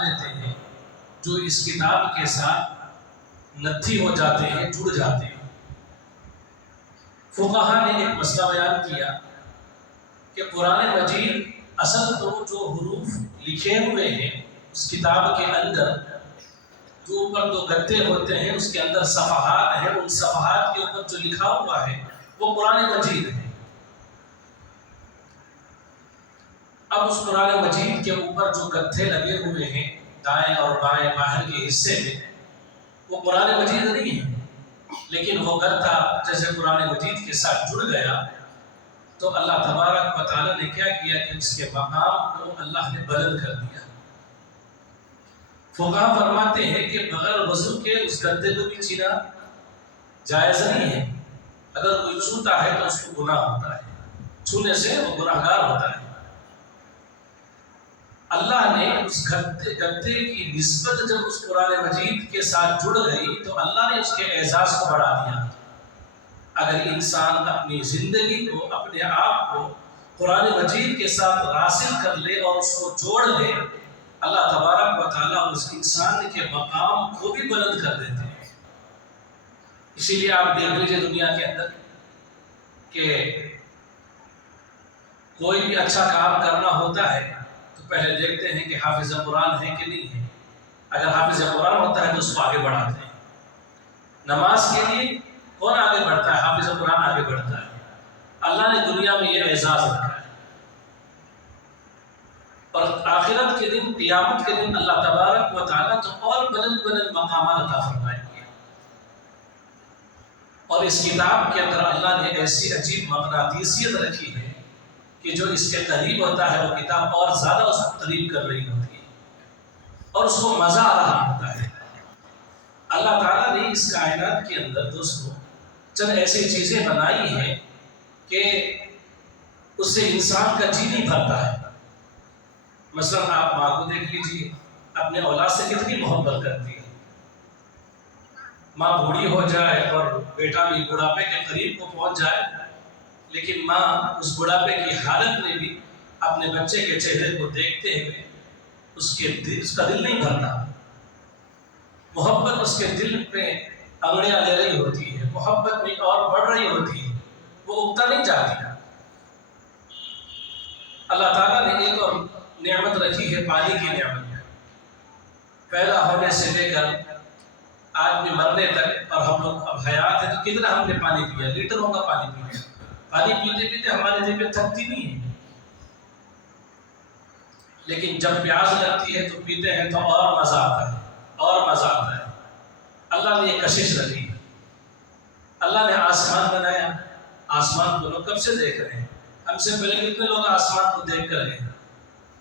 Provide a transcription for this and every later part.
لیتے ہیں جو اس کتاب کے ساتھ نتھی ہو جاتے ہیں، جڑ جاتے ہیں۔ فقہا نے ایک مسئلہ بیان کیا کہ قرآن مجید اصل تو جو حروف لکھے ہوئے ہیں اس کتاب کے اندر، جو اوپر دو گدے ہوتے ہیں اس کے اندر صفحات ہیں، ان صفحات کے اوپر جو لکھا ہوا ہے وہ قرآن مجید ہے۔ اب اس قرآن مجید کے اوپر جو گدھے لگے ہوئے ہیں دائیں اور بائیں باہر کے حصے میں، وہ قرآن مجید نہیں ہے، لیکن وہ گدھا جیسے قرآن مجید کے ساتھ جڑ گیا تو اللہ تبارک و تعالیٰ نے کیا کیا کہ اس کے مقام کو اللہ نے بلند کر دیا۔ فقہا فرماتے ہیں کہ بغیر وضو کے اس گدھے کو بھی چھینا جائز نہیں ہے۔ اگر کوئی چھوتا ہے تو اس کو گناہ ہوتا ہے، چھونے سے وہ گناہگار ہوتا ہے۔ اللہ نے اس گدھے کی نسبت جب اس قرآن مجید کے ساتھ جڑ گئی تو اللہ نے اس کے اعزاز کو بڑھا دیا۔ اگر انسان اپنی زندگی کو، اپنے آپ کو قرآن مجید کے ساتھ راسخ کر لے اور اس کو جوڑ لے، اللہ تبارک و تعالیٰ اس انسان کے مقام کو بھی بلند کر دیتے ہیں۔ اسی لیے آپ دیکھ لیجیے دنیا کے اندر کہ کوئی بھی اچھا کام کرنا ہوتا ہے تو پہلے دیکھتے ہیں کہ حافظ قرآن ہے کہ نہیں ہے۔ اگر حافظ قرآن ہوتا ہے تو اس کو آگے بڑھاتے ہیں۔ نماز کے لیے کون آگے بڑھتا ہے؟ حافظ قرآن آگے بڑھتا ہے۔ اللہ نے دنیا میں یہ اعزاز رکھا ہے، اور آخرت کے دن، قیامت کے دن اللہ تبارک و تعالیٰ تو اور بلند بلند مقامات عطا فرمائیں گے۔ اور اس کتاب کے اندر اللہ نے ایسی عجیب مقناطیسیت رکھی ہے کہ جو اس کے قریب ہوتا ہے وہ کتاب اور زیادہ اس کو قریب کر رہی ہوتی ہے اور اس کو مزہ آ رہا ہوتا ہے۔ اللہ تعالیٰ نے اس کائنات کے اندر دوستوں چند ایسی چیزیں بنائی ہیں کہ اس سے انسان کا جی نہیں بھرتا ہے۔ مثلا آپ ماں کو دیکھ لیجیے، اپنے اولاد سے کتنی محبت کرتی ہے۔ ماں بوڑھی ہو جائے اور بیٹا بھی بڑھاپے کے قریب کو پہنچ جائے، لیکن ماں اس بڑھاپے کی حالت میں بھی اپنے بچے کے چہرے کو دیکھتے ہوئے اس کا دل نہیں بھرتا۔ محبت اس کے دل پہ انگڑیاں لے رہی ہوتی ہے، محبت میں اور بڑھ رہی ہوتی ہے، وہ اگتا نہیں جاتی۔ اللہ تعالیٰ نے ایک اور نعمت رکھی ہے، پانی کی نعمت۔ پیدا ہونے سے لے کر آدمی مرنے تک، اور ہم لوگ اب حیات ہے تو کتنا ہم نے پانی پیا، لیٹروں کا پانی پیا۔ پانی پیتے پیتے ہماری طبیعت تھکتی نہیں ہے، لیکن جب پیاس لگتی ہے تو پیتے ہیں تو اور مزہ آتا ہے، اور مزہ آتا ہے۔ اللہ نے یہ کشش رکھی ہے۔ اللہ نے آسمان بنایا، آسمان کو لوگ کب سے دیکھ رہے ہیں؟ ہم سے پہلے کتنے لوگ آسمان کو دیکھ کر گئے،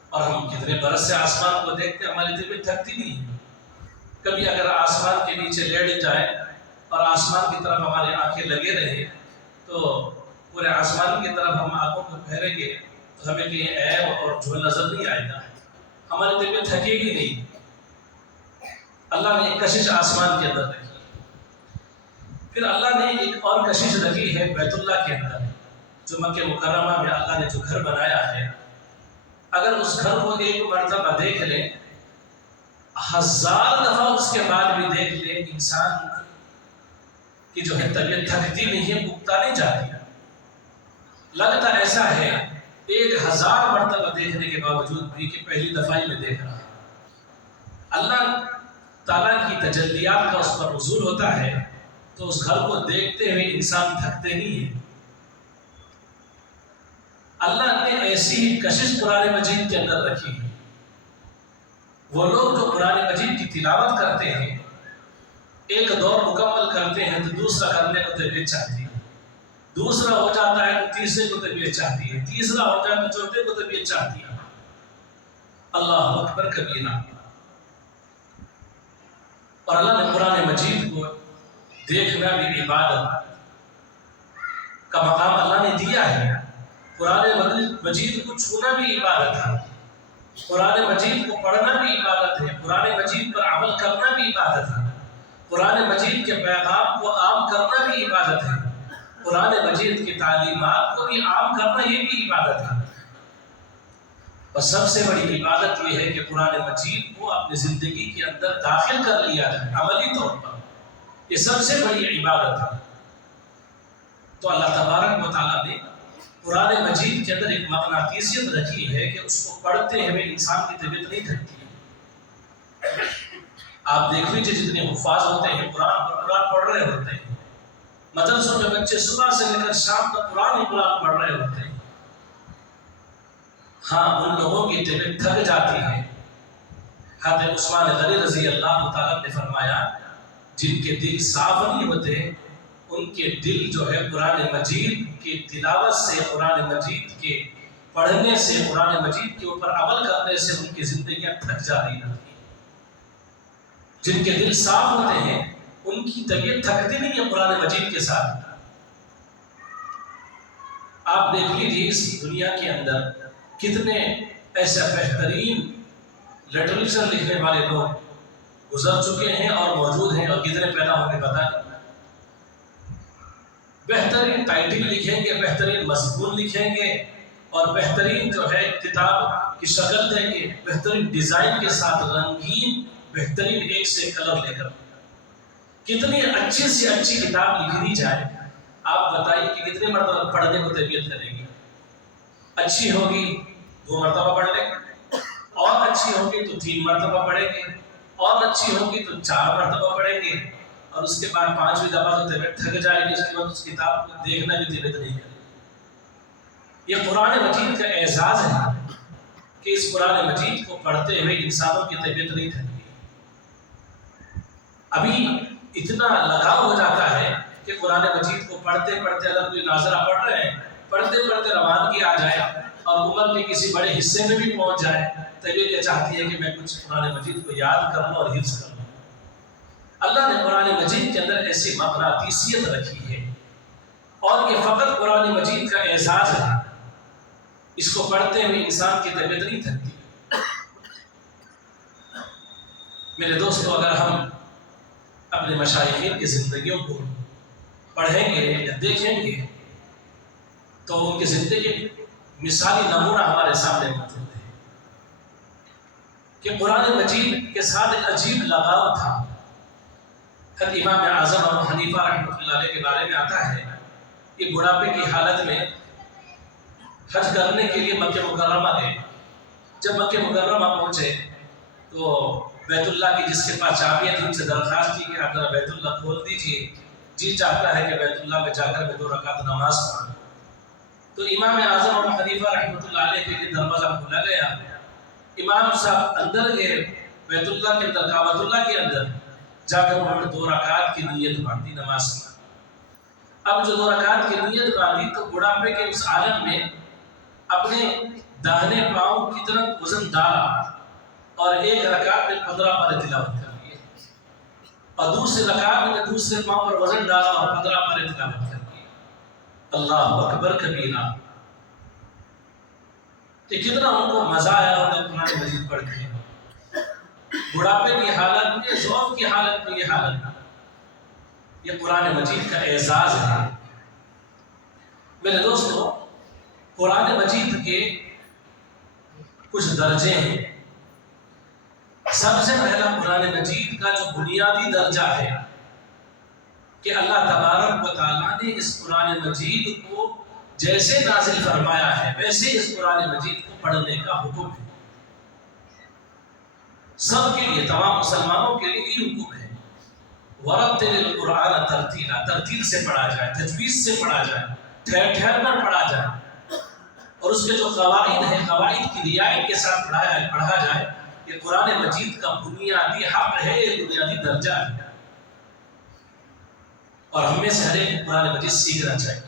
اور ہم کتنے برس سے آسمان کو دیکھتے ہیں، ہماری طبیعت تھکتی نہیں ہے۔ کبھی اگر آسمان کے نیچے لیٹ جائے اور آسمان کی طرف ہماری آنکھیں لگے رہے تو پورے آسمان کی طرف ہم آنکھوں کو پھیریں گے تو ہمیں کہیں عیب اور جھول نظر نہیں آئے گا، ہماری طبیعت تھکے گی نہیں۔ اللہ نے ایک کشش آسمان کے اندر رکھی۔ پھر اللہ نے ایک اور کشش رکھی ہے بیت اللہ کے اندر، جو مکہ مکرمہ میں اللہ نے جو گھر بنایا ہے۔ اگر اس گھر کو ایک مرتبہ دیکھ لیں، 1000 دفعہ اس کے بعد بھی دیکھ لیں، انسان کی جو ہے طبیعت تھکتی نہیں ہے، اگتا نہیں جاتی۔ لگتا ایسا ہے 1000 مرتبہ دیکھنے کے باوجود بھی کہ پہلی دفعہ ہی میں دیکھ رہا ہوں۔ اللہ تعالیٰ کی تجلیات کا اس پر نزول ہوتا ہے تو اس گھر کو دیکھتے ہوئے انسان تھکتے نہیں ہیں۔ اللہ نے ایسی ہی کشش قرآن مجید کے اندر رکھی ہے۔ وہ لوگ جو قرآن مجید کی تلاوت کرتے ہیں، ایک دور مکمل کرتے ہیں تو دوسرا کرنے کو طبیعت چاہتی ہے، دوسرا ہو جاتا ہے تو تیسرے کو طبیعت چاہتی ہے، تیسرا ہو جاتا ہے تو چوتھے کو طبیعت چاہتی ہے۔ اللہ اکبر کبیرہ۔ اور اللہ نے قرآن مجید کو دیکھنا بھی عبادت کا مقام اللہ نے دیا ہے۔ قرآن مجید کو چھونا بھی عبادت ہے، قرآن مجید کو پڑھنا بھی عبادت ہے، قرآن مجید پر عمل کرنا بھی عبادت ہے، قرآن مجید کے پیغام کو عام کرنا بھی عبادت ہے، قرآن مجید کی تعلیمات کو بھی عام کرنا یہ بھی عبادت ہے۔ اور سب سے بڑی عبادت یہ ہے کہ قرآن مجید کو اپنی زندگی کے اندر داخل کر لیا جائے عملی طور پر، یہ سب سے بڑی عبادت ہے۔ تو اللہ تبارک و تعالیٰ نے قرآن مجید کے اندر ایک مقناطیسیت رکھی ہے کہ اس کو پڑھتے ہوئے انسان کی طبیعت نہیں تھکتی ہے۔ آپ دیکھ لیجیے جتنے حفاظ ہوتے ہیں قرآن پڑھ رہے ہوتے ہیں، مدرسوں میں بچے صبح سے لے کر شام تک قرآن پڑھ رہے ہوتے ہیں، ہاں ان لوگوں کی طبیعت تھک جاتی ہے۔ حضرت عثمان غنی رضی اللہ تعالیٰ نے فرمایا جن کے دل صاف نہیں ہوتے ان کے دل جو ہے قرآن مجید کی تلاوت سے، قرآن مجید کے پڑھنے سے، قرآن مجید کے اوپر عمل کرنے سے ان کی زندگیاں تھک جا رہی رہتی ہیں۔ جن کے دل صاف ہوتے ہیں ان کی طبیعت تھکتی نہیں ہے قرآن مجید کے ساتھ۔ آپ دیکھ لیجیے اس دنیا کے اندر کتنے ایسا بہترین لٹریچر لکھنے والے لوگ گزر چکے ہیں اور موجود ہیں، اور کتنے پیدا ہوں گے پتہ نہیں۔ بہترین ٹائٹل لکھیں گے، بہترین مضمون لکھیں گے، اور بہترین جو ہے کتاب کی شکل دیں گے، بہترین ڈیزائن کے ساتھ، رنگین بہترین ایک سے کلر لے کر۔ کتنی اچھی سے اچھی کتاب لکھ دی جائے، آپ بتائیے کہ کتنے مرتبہ پڑھنے کو طبیعت کرے گی؟ اچھی ہوگی 2 مرتبہ پڑھ لیں گے، اور اچھی ہوگی تو 3 مرتبہ پڑھیں گے، اور اچھی ہوگی تو 4 مرتبہ پڑھیں گے، اور اس کے بعد 5ویں دفعہ تو طبیعت تھک جائے گی، اس کے بعد اس کتاب کو دیکھنا بھی طبیعت نہیں کرے گی۔ یہ قرآن مجید کا اعزاز ہے کہ اس قرآن مجید کو پڑھتے ہوئے انسانوں کی طبیعت نہیں تھکتی۔ ابھی اتنا لگاؤ ہو جاتا ہے کہ قرآن مجید کو پڑھتے پڑھتے اگر کوئی ناظرہ پڑھ رہے ہیں، پڑھتے پڑھتے روانگی آ جائے اور عمر کے کسی بڑے حصے میں بھی پہنچ جائے، طبیعت یہ چاہتی ہے کہ میں کچھ قرآن مجید کو یاد کر لوں اور حفظ کر لوں۔ اللہ نے قرآن مجید کے اندر ایسی مقناطیسیت رکھی ہے، اور یہ فقط قرآن مجید کا اعزاز ہے، اس کو پڑھتے ہوئے انسان کی طبیعت نہیں تھکتی۔ میرے دوستو، اگر ہم اپنے مشائخین کی زندگیوں کو پڑھیں گے یا دیکھیں گے تو ان کی زندگی مثالی نمونہ ہمارے سامنے موجود ہے کہ قرآن مجید کے ساتھ ایک عجیب لگاؤ تھا۔ حضرت امام اعظم ابو حنیفہ رحمۃ اللہ علیہ کے بارے میں آتا ہے کہ بڑھاپے کی حالت میں حج کرنے کے لیے مکہ مکرمہ گئے۔ جب مکہ مکرمہ پہنچے تو بیت اللہ کی جس کے پاس چابیاں تھیں ان سے درخواست کی کہ آپ ذرا بیت اللہ کھول دیجئے، جی چاہتا ہے کہ بیت اللہ میں جا کر میں 2 رکعت نماز پڑھوں۔ تو امام اعظم ابو حنیفہ رحمۃ اللہ علیہ کے لیے دروازہ کھولا گیا۔ امام صاحب اندر گئے بیت اللہ کے اندر، کعبۃ اللہ کے اندر جا کر انہوں نے 2 رکعت کی نیت باندھی نماز کی۔ اب جو 2 رکعت کی نیت باندھی تو بڑھاپے کے اس عالم میں اپنے داہنے پاؤں کی طرف وزن ڈالا اور 1 رکعت میں 15 پارے تلاوت کر لیے، اور دوسری رکعت میں دوسرے پاؤں پر وزن ڈالا اور 15 پارے تلاوت کر لیے۔ اللہ اکبر کبیرہ! کہ کتنا ان کو مزہ آیا ہوگا قرآن مجید پڑھ کے۔ بڑھاپے کی حالت میں، ضعف کی حالت میں یہ حالت، یہ قرآن مجید کا اعزاز ہے۔ میرے دوستو، قرآن مجید کے کچھ درجے ہیں۔ سب سے پہلا قرآن مجید کا جو بنیادی درجہ ہے کہ اللہ تبارک و تعالیٰ نے اس قرآن مجید کو جیسے نازل فرمایا ہے ویسے اس قرآن مجید کو پڑھنے کا حکم ہے۔ سب کے لیے، تمام مسلمانوں کے لیے یہ حکم ہے، وَرَتِّلِ الْقُرْآنَ تَرْتِیلًا، ترتیل سے پڑھا جائے، تجویز سے پڑھا جائے، ٹھہر ٹھہر کر پڑھا جائے، اور اس کے جو قواعد ہیں قواعد کی رعایت کے ساتھ پڑھا جائے۔ یہ قرآن مجید کا بنیادی حق ہے، یہ بنیادی درجہ ہے، اور ہم میں سے ہر ایک قرآن مجید سیکھنا چاہیے۔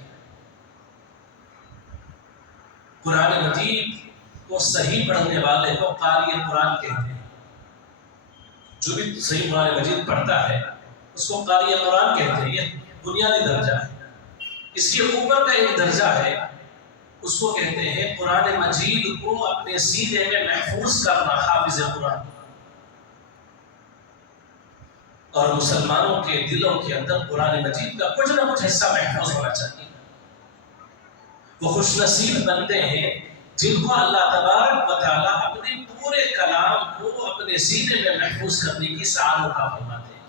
قرآن مجید کو صحیح پڑھنے والے کو قاری قرآن کہتے ہیں۔ جو بھی صحیح قرآن مجید پڑھتا ہے اس کو قاری قرآن کہتے ہیں، یہ بنیادی درجہ ہے۔ اس کے اوپر کا ایک درجہ ہے، اس کو کہتے ہیں قرآن مجید کو اپنے سینے میں محفوظ کرنا، حافظ قرآن۔ اور مسلمانوں کے دلوں کے اندر قرآن مجید کا کچھ نہ کچھ حصہ محفوظ ہونا چاہیے۔ وہ خوش نصیب بنتے ہیں جن کو اللہ تبارک و تعالیٰ اپنے پورے کلام کو اپنے سینے میں محفوظ کرنے کی سعادت عطا فرماتے ہیں۔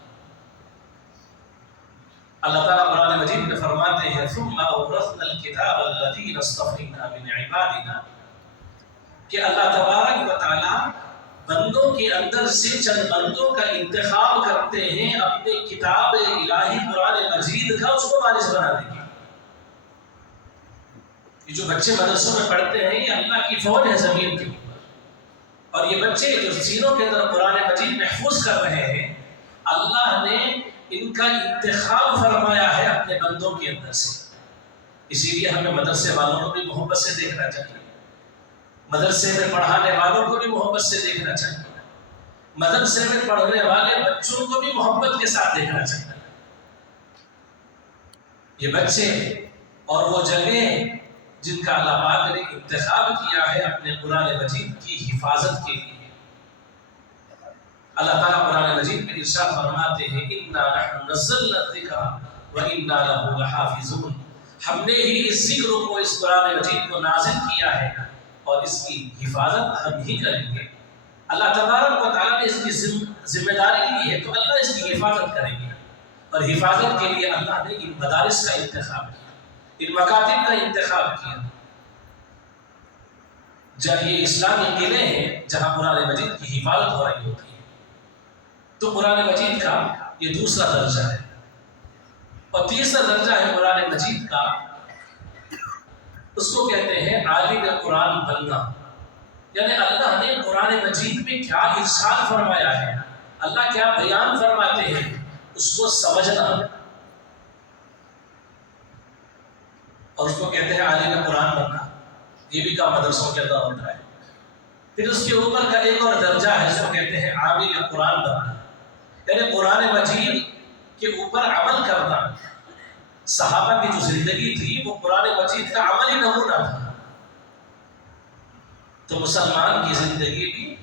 اللہ تعالیٰ قرآن مجید میں فرماتے ہیں ثم اورثنا الکتاب الذین اصطفینا من عبادنا، کہ اللہ تبارک و تعالیٰ بندوں کے اندر سے چند بندوں کا انتخاب کرتے ہیں اپنے کتاب الہی قرآن مجید کا، اس کو وارث بنا دیں گے۔ یہ جو بچے مدرسوں میں پڑھتے ہیں یہ اللہ کی فوج ہے زمین کے اوپر، اور یہ بچے جو سینوں کے اندر قرآن مجید محفوظ کر رہے ہیں، اللہ نے ان کا انتخاب فرمایا ہے اپنے بندوں کے اندر سے۔ اسی لیے ہمیں مدرسے والوں کو بھی محبت سے دیکھنا چاہیے، مدرسے میں پڑھانے والوں کو بھی محبت سے دیکھنا چاہیے، مدرسے میں پڑھنے والے بچوں کو بھی محبت کے ساتھ دیکھنا چاہیے۔ یہ بچے اور وہ جگہ جن کا اللہ پاک نے انتخاب کیا ہے اپنے قرآن مجید کی حفاظت کے لیے، اللہ تعالیٰ قرآن مجید میں ارشاد فرماتے ہیں اِنَّا نَحْنُ نَزَّلْنَا الذِّكْرَ وَإِنَّا لَهُ لَحَافِظُونَ، ہم نے ہی اس ذکر کو، اس قرآن مجید کو نازل کیا ہے اور اس کی حفاظت ہم ہی کریں گے۔ اللہ تبارک و تعالیٰ نے اس کی ذمہ داری لی ہے تو اللہ اس کی حفاظت کریں گے، اور حفاظت کے لیے اللہ نے ان مدارس کا انتخاب کیا، ان مکاتب کا انتخاب کیا۔ جب یہ اسلامی قلعے ہیں جہاں قرآن مجید کی حفاظت ہو رہی ہوتی ہے، تو قرآن مجید کا یہ دوسرا درجہ ہے۔ اور تیسرا درجہ ہے قرآن مجید کا، اس کو کہتے ہیں عالم قرآن بننا، یعنی اللہ نے قرآن مجید میں کیا ارشاد فرمایا ہے، اللہ کیا بیان فرماتے ہیں، اس کو سمجھنا، اور اس کو کہتے ہیں عالم قرآن بننا۔ یہ بھی کام مدرسوں کے اندر ہوتا ہے۔ پھر اس کے اوپر کا ایک اور درجہ ہے، اس کو کہتے ہیں عامل قرآن بننا، یعنی قرآن مجید کے اوپر عمل کرنا۔ صحابہ کی جو زندگی تھی وہ قرآن مجید کا عملی نمونہ تھا، تو مسلمان کی زندگی بھی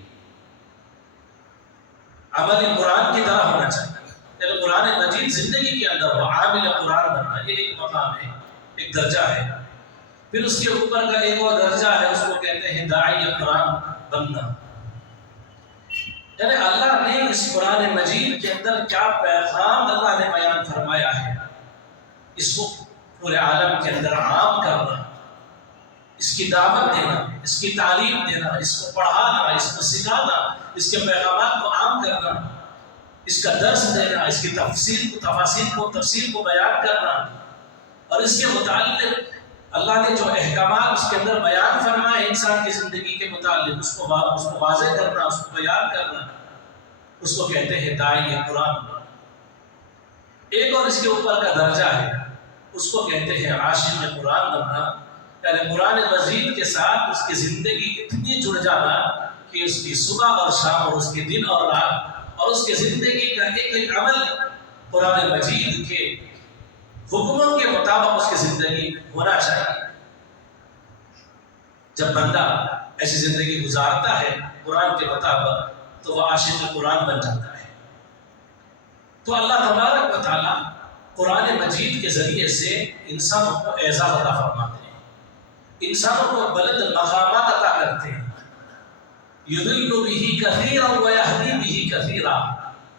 عملی قرآن کی طرح ہونا چاہیے، یعنی قرآن مجید زندگی کے اندر ہو، عامل قرآن بننا، یہ ایک مقام ہے، ایک درجہ ہے۔ پھر اس کے اوپر کا ایک اور درجہ ہے، اس کو کہتے ہیں داعی قرآن بننا، یعنی اللہ نے اس قرآن مجید کے اندر کیا پیغام اللہ نے بیان فرمایا ہے، اس کو پورے عالم کے اندر عام کرنا، اس کی دعوت دینا، اس کی تعلیم دینا، اس کو پڑھانا، اس کو سکھانا، اس کے پیغامات کو عام کرنا، اس کا درس دینا، اس کی تفصیل کو بیان کرنا، اور اس کے متعلق اللہ نے جو احکامات اس کے اندر بیان فرمائے انسان کی زندگی کے متعلق، اس کو واضح کرنا، اس کو بیان کرنا، اس کو کہتے ہیں داعی قرآن۔ ایک اور اس کے اوپر کا درجہ ہے، اس کو کہتے ہیں عاشق قرآن بننا، یعنی قرآن مجید کے ساتھ اس کی زندگی اتنی جڑ جانا کہ اس کی صبح اور شام اور اس کے دن اور رات اور اس کی زندگی کا ایک ایک عمل قرآن مجید کے حکموں کے مطابق اس کی زندگی ہونا چاہیے۔ جب بندہ ایسی زندگی گزارتا ہے قرآن کے مطابق تو وہ عاشق قرآن بن جاتا ہے۔ تو اللہ تبارک و تعالیٰ قرآن مجید کے ذریعے سے انسانوں کو اعزاز عطا فرماتے ہیں، انسانوں کو بلند مقامات عطا کرتے ہیں۔ یضل بہ کثیرا ویہدی بہ کثیرا،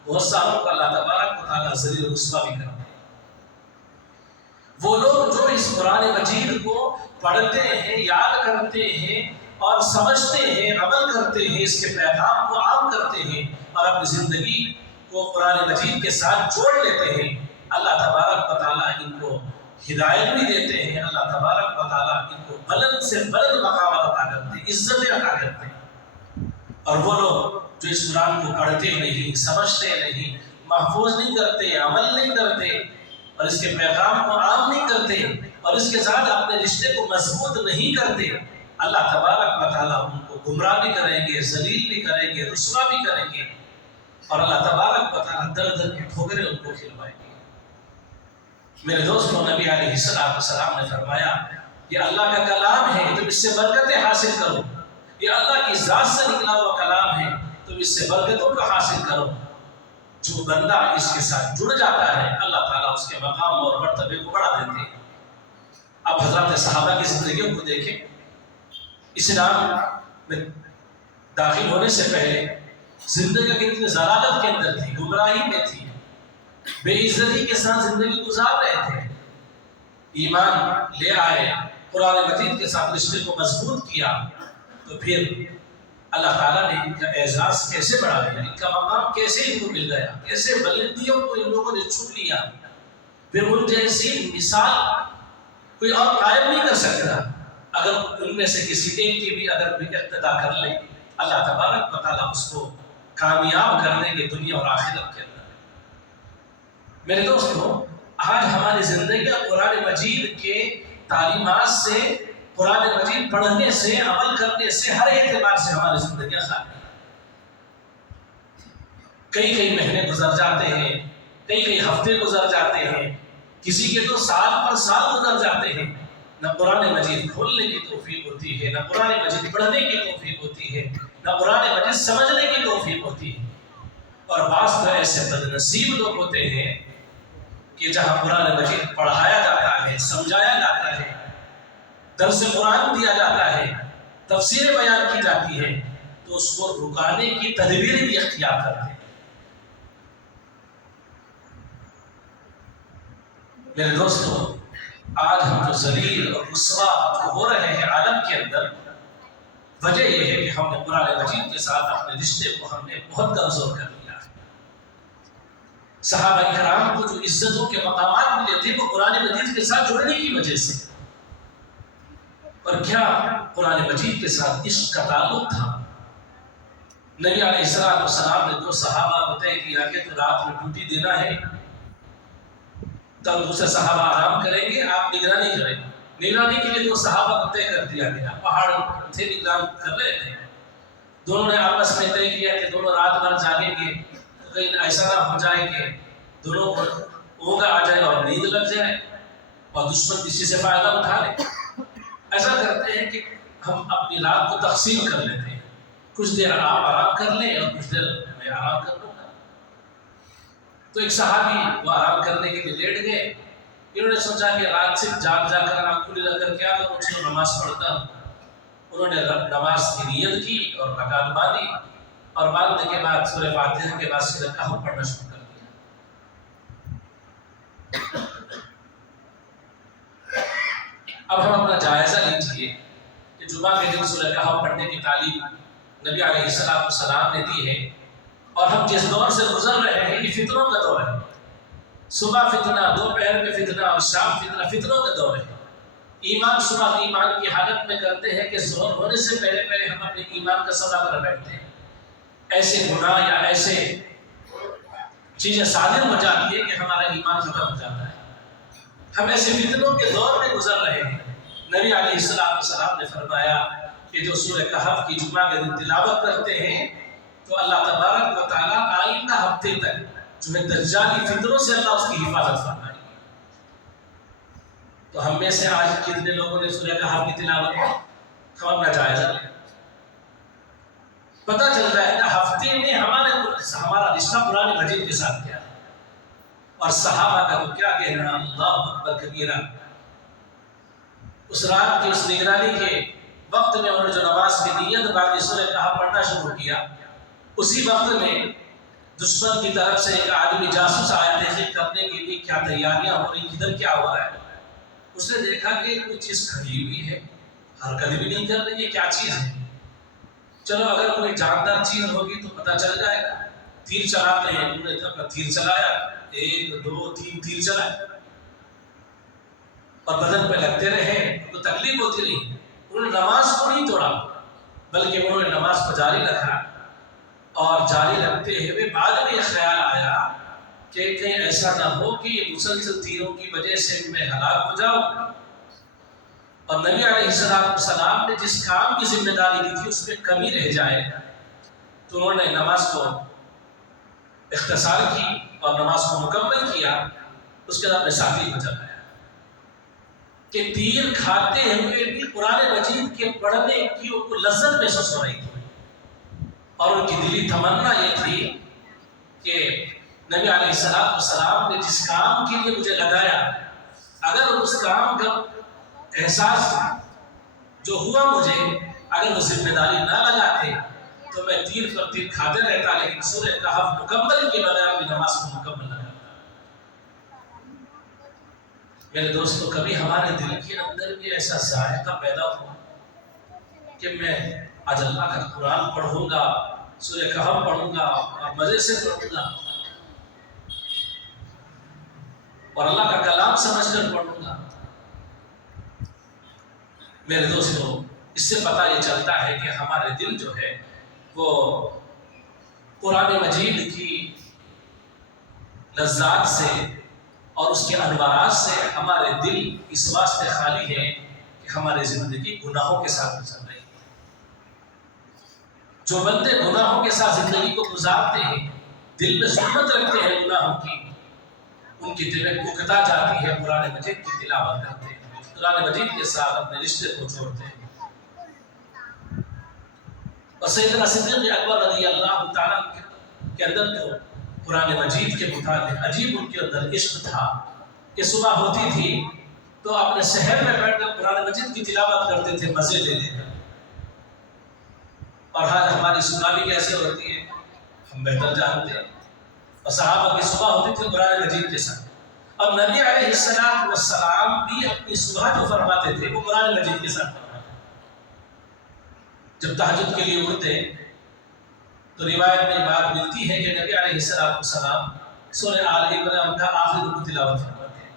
بہت ساروں کو اللہ تبارک و تعالیٰ ذلیل و رسوا بھی کرتے ہیں۔ وہ لوگ جو اس قرآن مجید کو پڑھتے ہیں، یاد کرتے ہیں اور سمجھتے ہیں، عمل کرتے ہیں، اس کے پیغام کو عام کرتے ہیں اور اپنی زندگی کو قرآن مجید کے ساتھ جوڑ لیتے ہیں، اللہ تبارک و تعالیٰ ان کو ہدایت بھی دیتے ہیں، اللہ تبارک و تعالیٰ ان کو بلند سے بلند مقامات عطا کرتے ہیں، عزتیں عطا کرتے ہیں۔ اور وہ لوگ جو اس قرآن کو پڑھتے نہیں، سمجھتے نہیں، محفوظ نہیں کرتے، عمل نہیں کرتے اور اس کے پیغام کو عام نہیں کرتے اور اس کے ساتھ اپنے رشتے کو مضبوط نہیں کرتے، اللہ تبارک و تعالیٰ ان کو گمراہ بھی کریں گے، ذلیل بھی کریں گے، رسوا بھی کریں گے، اور اللہ تبارک و تعالیٰ در در کی ٹھوکریں ان کو کھلوائیں گے۔ میرے دوستوں، نبی علیہ السلام نے فرمایا یہ اللہ کا کلام ہے، تم اس سے برکتیں حاصل کرو، یہ اللہ کی ذات سے نکلا ہوا کلام ہے، تم اس سے برکتوں کو حاصل کرو۔ جو بندہ اس کے ساتھ جڑ جاتا ہے اللہ تعالیٰ اس کے مقام اور مرتبے کو بڑھا دیتے ہیں۔ اب حضرات صحابہ کی زندگیوں کو دیکھیں، اسلام میں داخل ہونے سے پہلے زندگی کتنی ضلالت کے اندر تھی، گمراہی میں تھی، بے عزتی کے ساتھ زندگی گزار رہے تھے. ایمان لے آئے، قرآن مجید کے ساتھ رشتے کو مضبوط کیا، تو پھر اللہ تعالیٰ نے ان کا اعزاز کیسے بڑھا دیا، ان کا مقام کیسے ان کو مل گیا، کیسے بلندیوں کو ان لوگوں نے چھو لیا. پھر ان جیسی مثال کوئی اور قائم نہیں کر سکتا. اگر ان میں سے کسی ایک کی بھی اگر بھی اقتدا کر لے، اللہ تبارک و تعالیٰ اس کو کامیاب کر دیں گے دنیا اور آخرت کے اندر. میرے دوستوں، آج ہماری زندگی قرآن مجید کے تعلیمات سے، قرآن مجید پڑھنے سے، عمل کرنے سے، ہر اعتبار سے ہماری زندگیاں خالی ہیں. کئی مہینے گزر جاتے ہیں، کئی ہفتے گزر جاتے ہیں، کسی کے تو سال پر سال گزر جاتے ہیں. نہ قرآن مجید کھولنے کی توفیق ہوتی ہے، نہ قرآن مجید پڑھنے کی توفیق ہوتی ہے، نہ قرآن مجید سمجھنے کی توفیق ہوتی ہے. اور بعض تو ایسے بد نصیب لوگ ہوتے ہیں کہ جہاں قرآن مجید پڑھایا جاتا ہے، سمجھایا جاتا ہے، درس قرآن دیا جاتا ہے، تفسیر بیان کی جاتی ہے، تو اس کو رکانے کی تدبیر بھی اختیار کرتے ہیں. میرے دوستوں، آج ہم جو ذلیل اور رسوا ہو رہے ہیں عالم کے اندر، وجہ یہ ہے کہ ہم نے قرآن مجید کے ساتھ اپنے رشتے کو ہم نے بہت کمزور کر دیا. صحابہ کرام کو جو عزتوں کے مقامات ملے تھے وہ قرآن مجید کے ساتھ جڑنے کی وجہ سے. اور کیا قرآن مجید کے ساتھ عشق کا تعلق تھا. نبی علیہ السلام نے دو صحابہ کو طے کیا کہ تو رات میں ڈیوٹی دینا ہے، تب دوسرے صحابہ آرام کریں گے، آپ نگرانی کریں. نگرانی کے لیے دو صحابہ کو طے کر دیا گیا. پہاڑ تھے، نگران کر رہے تھے. دونوں نے آپس میں طے کیا کہ دونوں رات بھر جاگیں گے، تو کہیں ایسا نہ ہو جائے کہ دونوں کو اونگ آ جائے اور نیند لگ جائے اور دشمن کسی سے فائدہ اٹھا لے. ایسا کرتے ہیں کہ ہم اپنی رات کو تقسیم کر لیتے ہیں، کچھ دیر آپ آرام کر لیں اور کچھ دیر میں آرام کر لوں گا. تو ایک صحابی وہ آرام کرنے کے لیے لیٹ گئے. انہوں نے سوچا کہ رات سے جاگ کر آنکھ کھلی رکھ کر کیا کروں، چلو نماز پڑھتا ہوں. انہوں نے نماز کی نیت کی اور رکعت باندھی، اور باندھنے کے بعد سورہ فاتحہ کے بعد سورہ کہف پڑھنا شروع کر دیا. اب ہم اپنا جائزہ لیجیے کہ جمعہ کے دن سورہ کہف پڑھنے کی تعلیم نبی علیہ السلام نے دی ہے، اور ہم جس دور سے گزر رہے ہیں یہ فتنوں کا دور ہے. صبح فتنہ، دوپہر میں فتنہ اور شام فتنہ، فتنوں کا دور ہے. ایمان صبح ایمان کی حالت میں کرتے ہیں کہ ظہر ہونے سے پہلے ہم اپنے ایمان کا سودا کر بیٹھتے ہیں. ایسے گناہ یا ایسے چیزیں صادر ہو جاتی ہے کہ ہمارا ایمان ختم ہو جاتا ہے. ہم ایسے فتنوں کے دور میں گزر رہے ہیں. نبی علیہ السلام نے فرمایا کہ جو سورہ کہف کی جمعہ کے دن تلاوت کرتے ہیں تو اللہ تبارک و تعالیٰ آئندہ ہفتے تک جو ہے دجالی فتنوں سے اللہ اس کی حفاظت فرمائے گی. تو ہم میں سے آج کتنے لوگوں نے سورہ کہف کی تلاوت کی؟ ہم اپنا جائزہ لیں، پتہ چل جائے گا ہفتے میں ہمارا رشتہ قرآن مجید کے ساتھ کیا ہے. اور صحابہ کا تو کیا کہنا، اللہ اکبر کبیرہ. اس رات کی اس نگرانی کے وقت میں انہوں نے جو نماز کی نیت باقی سورہ کہف پڑھنا شروع کیا، اسی وقت میں دشمن کی طرف سے ایک آدمی جاسوس آیا تحقیق کرنے کے لیے کیا تیاریاں ہو رہی، کدھر کیا ہو رہا ہے. اس نے دیکھا کہ کوئی چیز کھڑی ہوئی ہے، حرکت بھی نہیں کر رہی ہے، کیا چیز ہے. چلو اگر کوئی جاندار چیز ہوگی تو پتہ چل جائے گا. تیر چلاتے ہیں، انہوں نے اپنا تیر چلایا، 1 2 3 تیر چلائے اور بدن پہ لگتے رہے تو تکلیف ہوتی رہی. انہوں نے نماز کو نہیں توڑا بلکہ انہوں نے نماز کو جاری رکھا، اور جاری رکھتے ہوئے بعد میں یہ خیال آیا کہ کہیں ایسا نہ ہو کہ یہ مسلسل تیروں کی وجہ سے میں ہلاک ہو جاؤں. اور نبی علیہ السلام نے جس کام کی ذمہ داری دی تھی اس میں کمی رہ جائے، تو انہوں نے نماز کو اختصار کی اور نماز کو مکمل کیا. اس کے بعد میں ساتھی کو جلایا کہ تیر کھاتے ہوئے بھی قرآن مجید کے پڑھنے کی ان کو لذت محسوس ہو رہی تھی، اور ان کی دلی تمنا یہ تھی کہ نبی علیہ السلام نے جس کام کے لیے مجھے لگایا، اگر اس کام کا احساس جو ہوا مجھے اگر وہ ذمہ داری نہ لگاتے تو میں 3 پر 3 کھاتے رہتا، لیکن سورہ کہف مکمل کے بغیر بھی نماز کو مکمل نہ کرتا۔ میرے دوستو، کبھی ہمارے دل کے اندر بھی ایسا ذائقہ پیدا ہوا کہ میں آج اللہ کا قرآن پڑھوں گا، سورہ کہف پڑھوں گا اور مزے سے پڑھوں گا اور اللہ کا کلام سمجھ کر پڑھوں گا۔ میرے دوستو، اس سے پتہ یہ چلتا ہے کہ ہمارے دل جو ہے وہ قرآن مجید کی لذات سے اور اس کے انوارات سے ہمارے دل اس واسطے خالی ہے کہ ہماری زندگی گناہوں کے ساتھ چل رہی ہے۔ جو بندے گناہوں کے ساتھ زندگی کو گزارتے ہیں، دل میں ظلمت رکھتے ہیں گناہوں کی، ان کی دل میں اکتا جاتی ہے، قرآن مجید کی تلاوت کرتے ہیں، قرآن مجید کے ساتھ اپنے رشتے کو جوڑتے ہیں۔ اور سیدنا صدیق اکبر رضی اللہ تعالیٰ کے اندر تو قرآن مجید کے متعلق عجیب ان کے اندر عشق تھا کہ صبح ہوتی تھی تو اپنے شہر میں بیٹھ کر قرآن مجید کی تلاوت کرتے تھے مزے لے لے کر۔ اور آج ہماری صبح بھی کیسے ہوتی ہے ہم بہتر جانتے ہیں، اور صحابہ کی صبح ہوتی تھی قرآن مجید کے ساتھ، اور نبی علیہ السلام بھی اپنی صبح جو فرماتے تھے وہ قرآن مجید کے ساتھ فرماتے۔ جب تہجد کے لیے اٹھتے تو روایت میں بات ملتی ہے کہ نبی علیہ السلام سورہ آل عمران کا آخری رکوع تلاوت فرماتے ہیں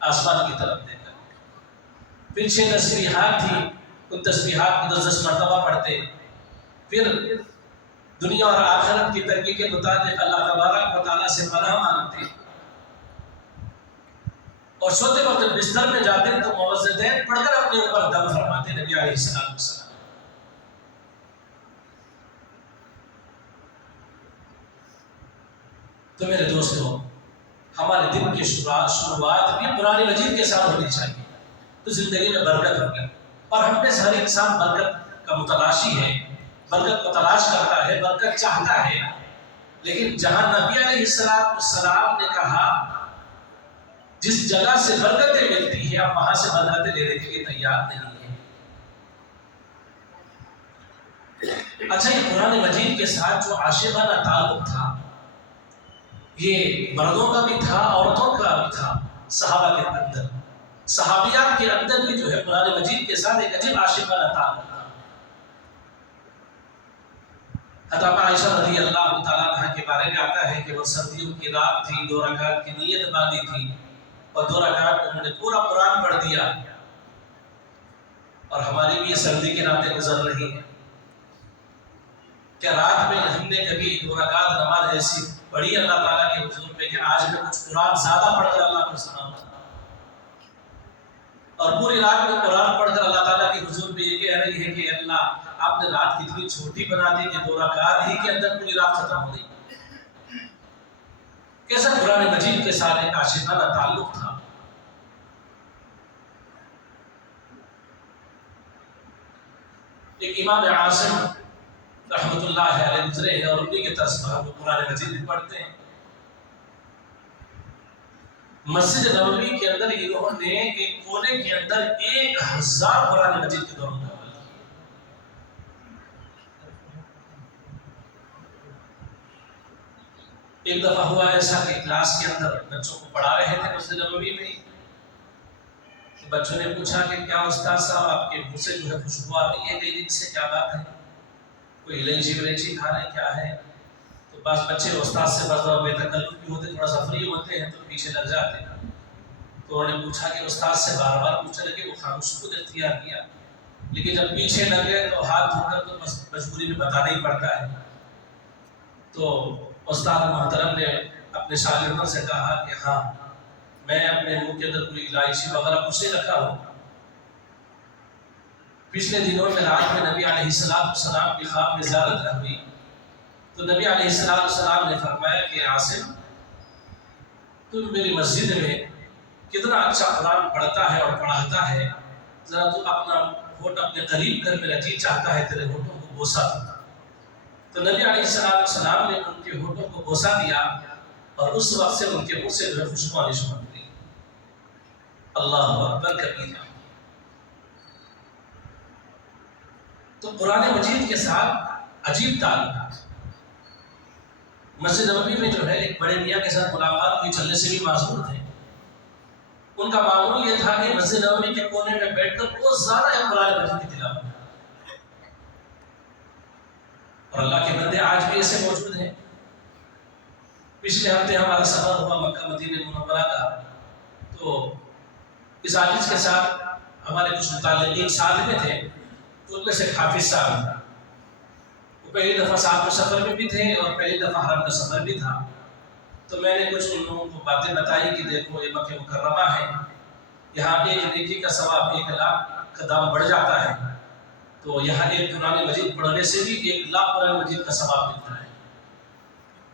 آسمان کی طرف دیکھ کر، پھر 6 تسبیحات تھی، ان تسبیحات کو 10 مرتبہ پڑھتے، پھر دنیا اور آخرت کی ترقی کے مطابق اللہ تبارک و تعالیٰ سے پناہ مانگتے، اور سوتے وقت بستر میں جاتے تو موعظتین پڑھ کر اپنے اوپر دم فرماتے نبی علیہ السلام۔ تو میرے دوستو، ہمارے دن کی شروعات بھی قرآن مجید کے ساتھ ہونی چاہیے، تو زندگی میں برکت ہوگی۔ اور ہم میں سے ہر انسان برکت کا متلاشی ہے، برکت کو تلاش کرتا ہے، برکت چاہتا ہے، لیکن جہاں نبی علیہ السلام نے کہا جس جگہ سے برکتیں ملتی ہیں آپ وہاں سے برکتیں لینے کے لیے تیار نہیں ہیں۔ اچھا، یہ قرآن مجید کے ساتھ جو عاشقانہ تعلق تھا یہ مردوں کا بھی تھا، عورتوں کا بھی تھا۔ صحابہ کے اندر، صحابیات کے اندر بھی جو ہے قرآن مجید کے ساتھ ایک عجیب عاشقانہ تعلق تھا۔ حضرت عائشہ رضی اللہ تعالیٰ عنہ کے بارے میں آتا ہے کہ وہ سردیوں کی رات تھی، 2 رکعت کی نیت باندھی تھی اور 2 رکعت میں انہوں نے پورا قرآن پڑھ دیا، اور ہماری بھی یہ سردی کی راتیں گزر رہی ہیں۔ کیا رات میں ہم نے کبھی 2 رکعت نماز ایسی پڑھی اللہ تعالیٰ کے حضور میں کہ آج میں کچھ قرآن زیادہ پڑھ کر اللہ کو سناؤں، اور پوری رات میں قرآن پڑھ کر اللہ تعالیٰ کے حضور میں یہ کہہ رہی ہے کہ اللہ آپ نے رات کتنی چھوٹی بنا دی کہ 2 رکعت ہی کے اندر پوری رات ختم ہو گئی۔ کیسا قرآن مجید کے ساتھ ایک عاشقانہ تعلق تھا۔ ایک امام عاصم رحمت اللہ علیہ گزرے ہیں اور انہی کے طرز پر ہم قرآن مجید پڑھتے ہیں۔ مسجد نبوی کے اندر انہوں نے ایک کونے کے اندر 1000 قرآن مجید کے دور مکمل کیے۔ ایک دفعہ ہوا ایسا کہ کلاس کے اندر بچوں کو پڑھا رہے تھے مسجد نبوی میں، بچوں نے پوچھا کہ کیا استاد صاحب آپ کے منہ سے جو ہے خوشبو آ رہی ہے کہ دن سے، کیا بات ہے، کوئی الائچی ولائچی کھا رہے ہیں کیا ہے؟ تو بعض بچے استاد سے بعض دفعہ بے تکلف بھی ہوتے، تھوڑا سا فری ہوتے ہیں تو پیچھے لگ جاتے ہیں۔ تو انہوں نے پوچھا کہ استاد سے بار بار پوچھنے لگے، وہ خاموش خود اختیار کیا، لیکن جب پیچھے لگ گئے تو ہاتھ دھو کر تو مجبوری میں بتانا ہی پڑتا ہے۔ تو استاد محترم نے اپنے شاگردوں سے کہا کہ ہاں میں اپنے منہ کے اندر کوئی الائچی وغیرہ کچھ نہیں رکھا ہوں، پچھلے دنوں میں رات میں نبی علیہ السلام کی خواب میں زیارت ہوئی تو نبی علیہ السلام نے فرمایا کہ عاصم تم میری مسجد میں کتنا اچھا قرآن پڑھتا ہے اور پڑھاتا ہے، ذرا تو اپنا ہونٹ اپنے قریب کر، میرا جی چاہتا ہے تیرے ہونٹوں کو بوسا دوں۔ تو نبی علیہ السلام نے ان کے ہونٹوں کو بوسا دیا اور اس وقت سے ان کے منہ سے جو ہے خوشبو آنی شروع ہوئی۔ اللہ اکبر کبیرہ۔ تو قرآن مجید کے ساتھ عجیب تعلق. مسجد نبوی میں جو ہے ایک بڑے میاں کے ساتھ ملاقات ہوئی، چلنے سے بھی معذور تھے. ان کا معمول یہ تھا کہ مسجد نبوی کے کونے میں بیٹھ کر بہت زیادہ قرآن مجید کی تلاوت. اور اللہ کے بندے آج بھی ایسے موجود ہیں. پچھلے ہفتے ہمارا سفر ہوا مکہ مدینہ منورہ کا، تو اس عاجز کے ساتھ ہمارے کچھ متعلقین ساتھ میں تھے. تو ان میں سے حافظ صاحب، وہ پہلی دفعہ ساتھ میں سفر میں بھی تھے اور پہلی دفعہ حرم کا سفر بھی تھا. تو میں نے کچھ ان لوگوں کو باتیں بتائی کہ دیکھو یہ مکہ مکرمہ ہے، یہاں ایک نیکی کا ثواب 1 لاکھ کا دام بڑھ جاتا ہے. تو یہاں ایک قرآن مجید پڑھنے سے بھی 1 لاکھ قرآن مجید کا ثواب ملتا ہے.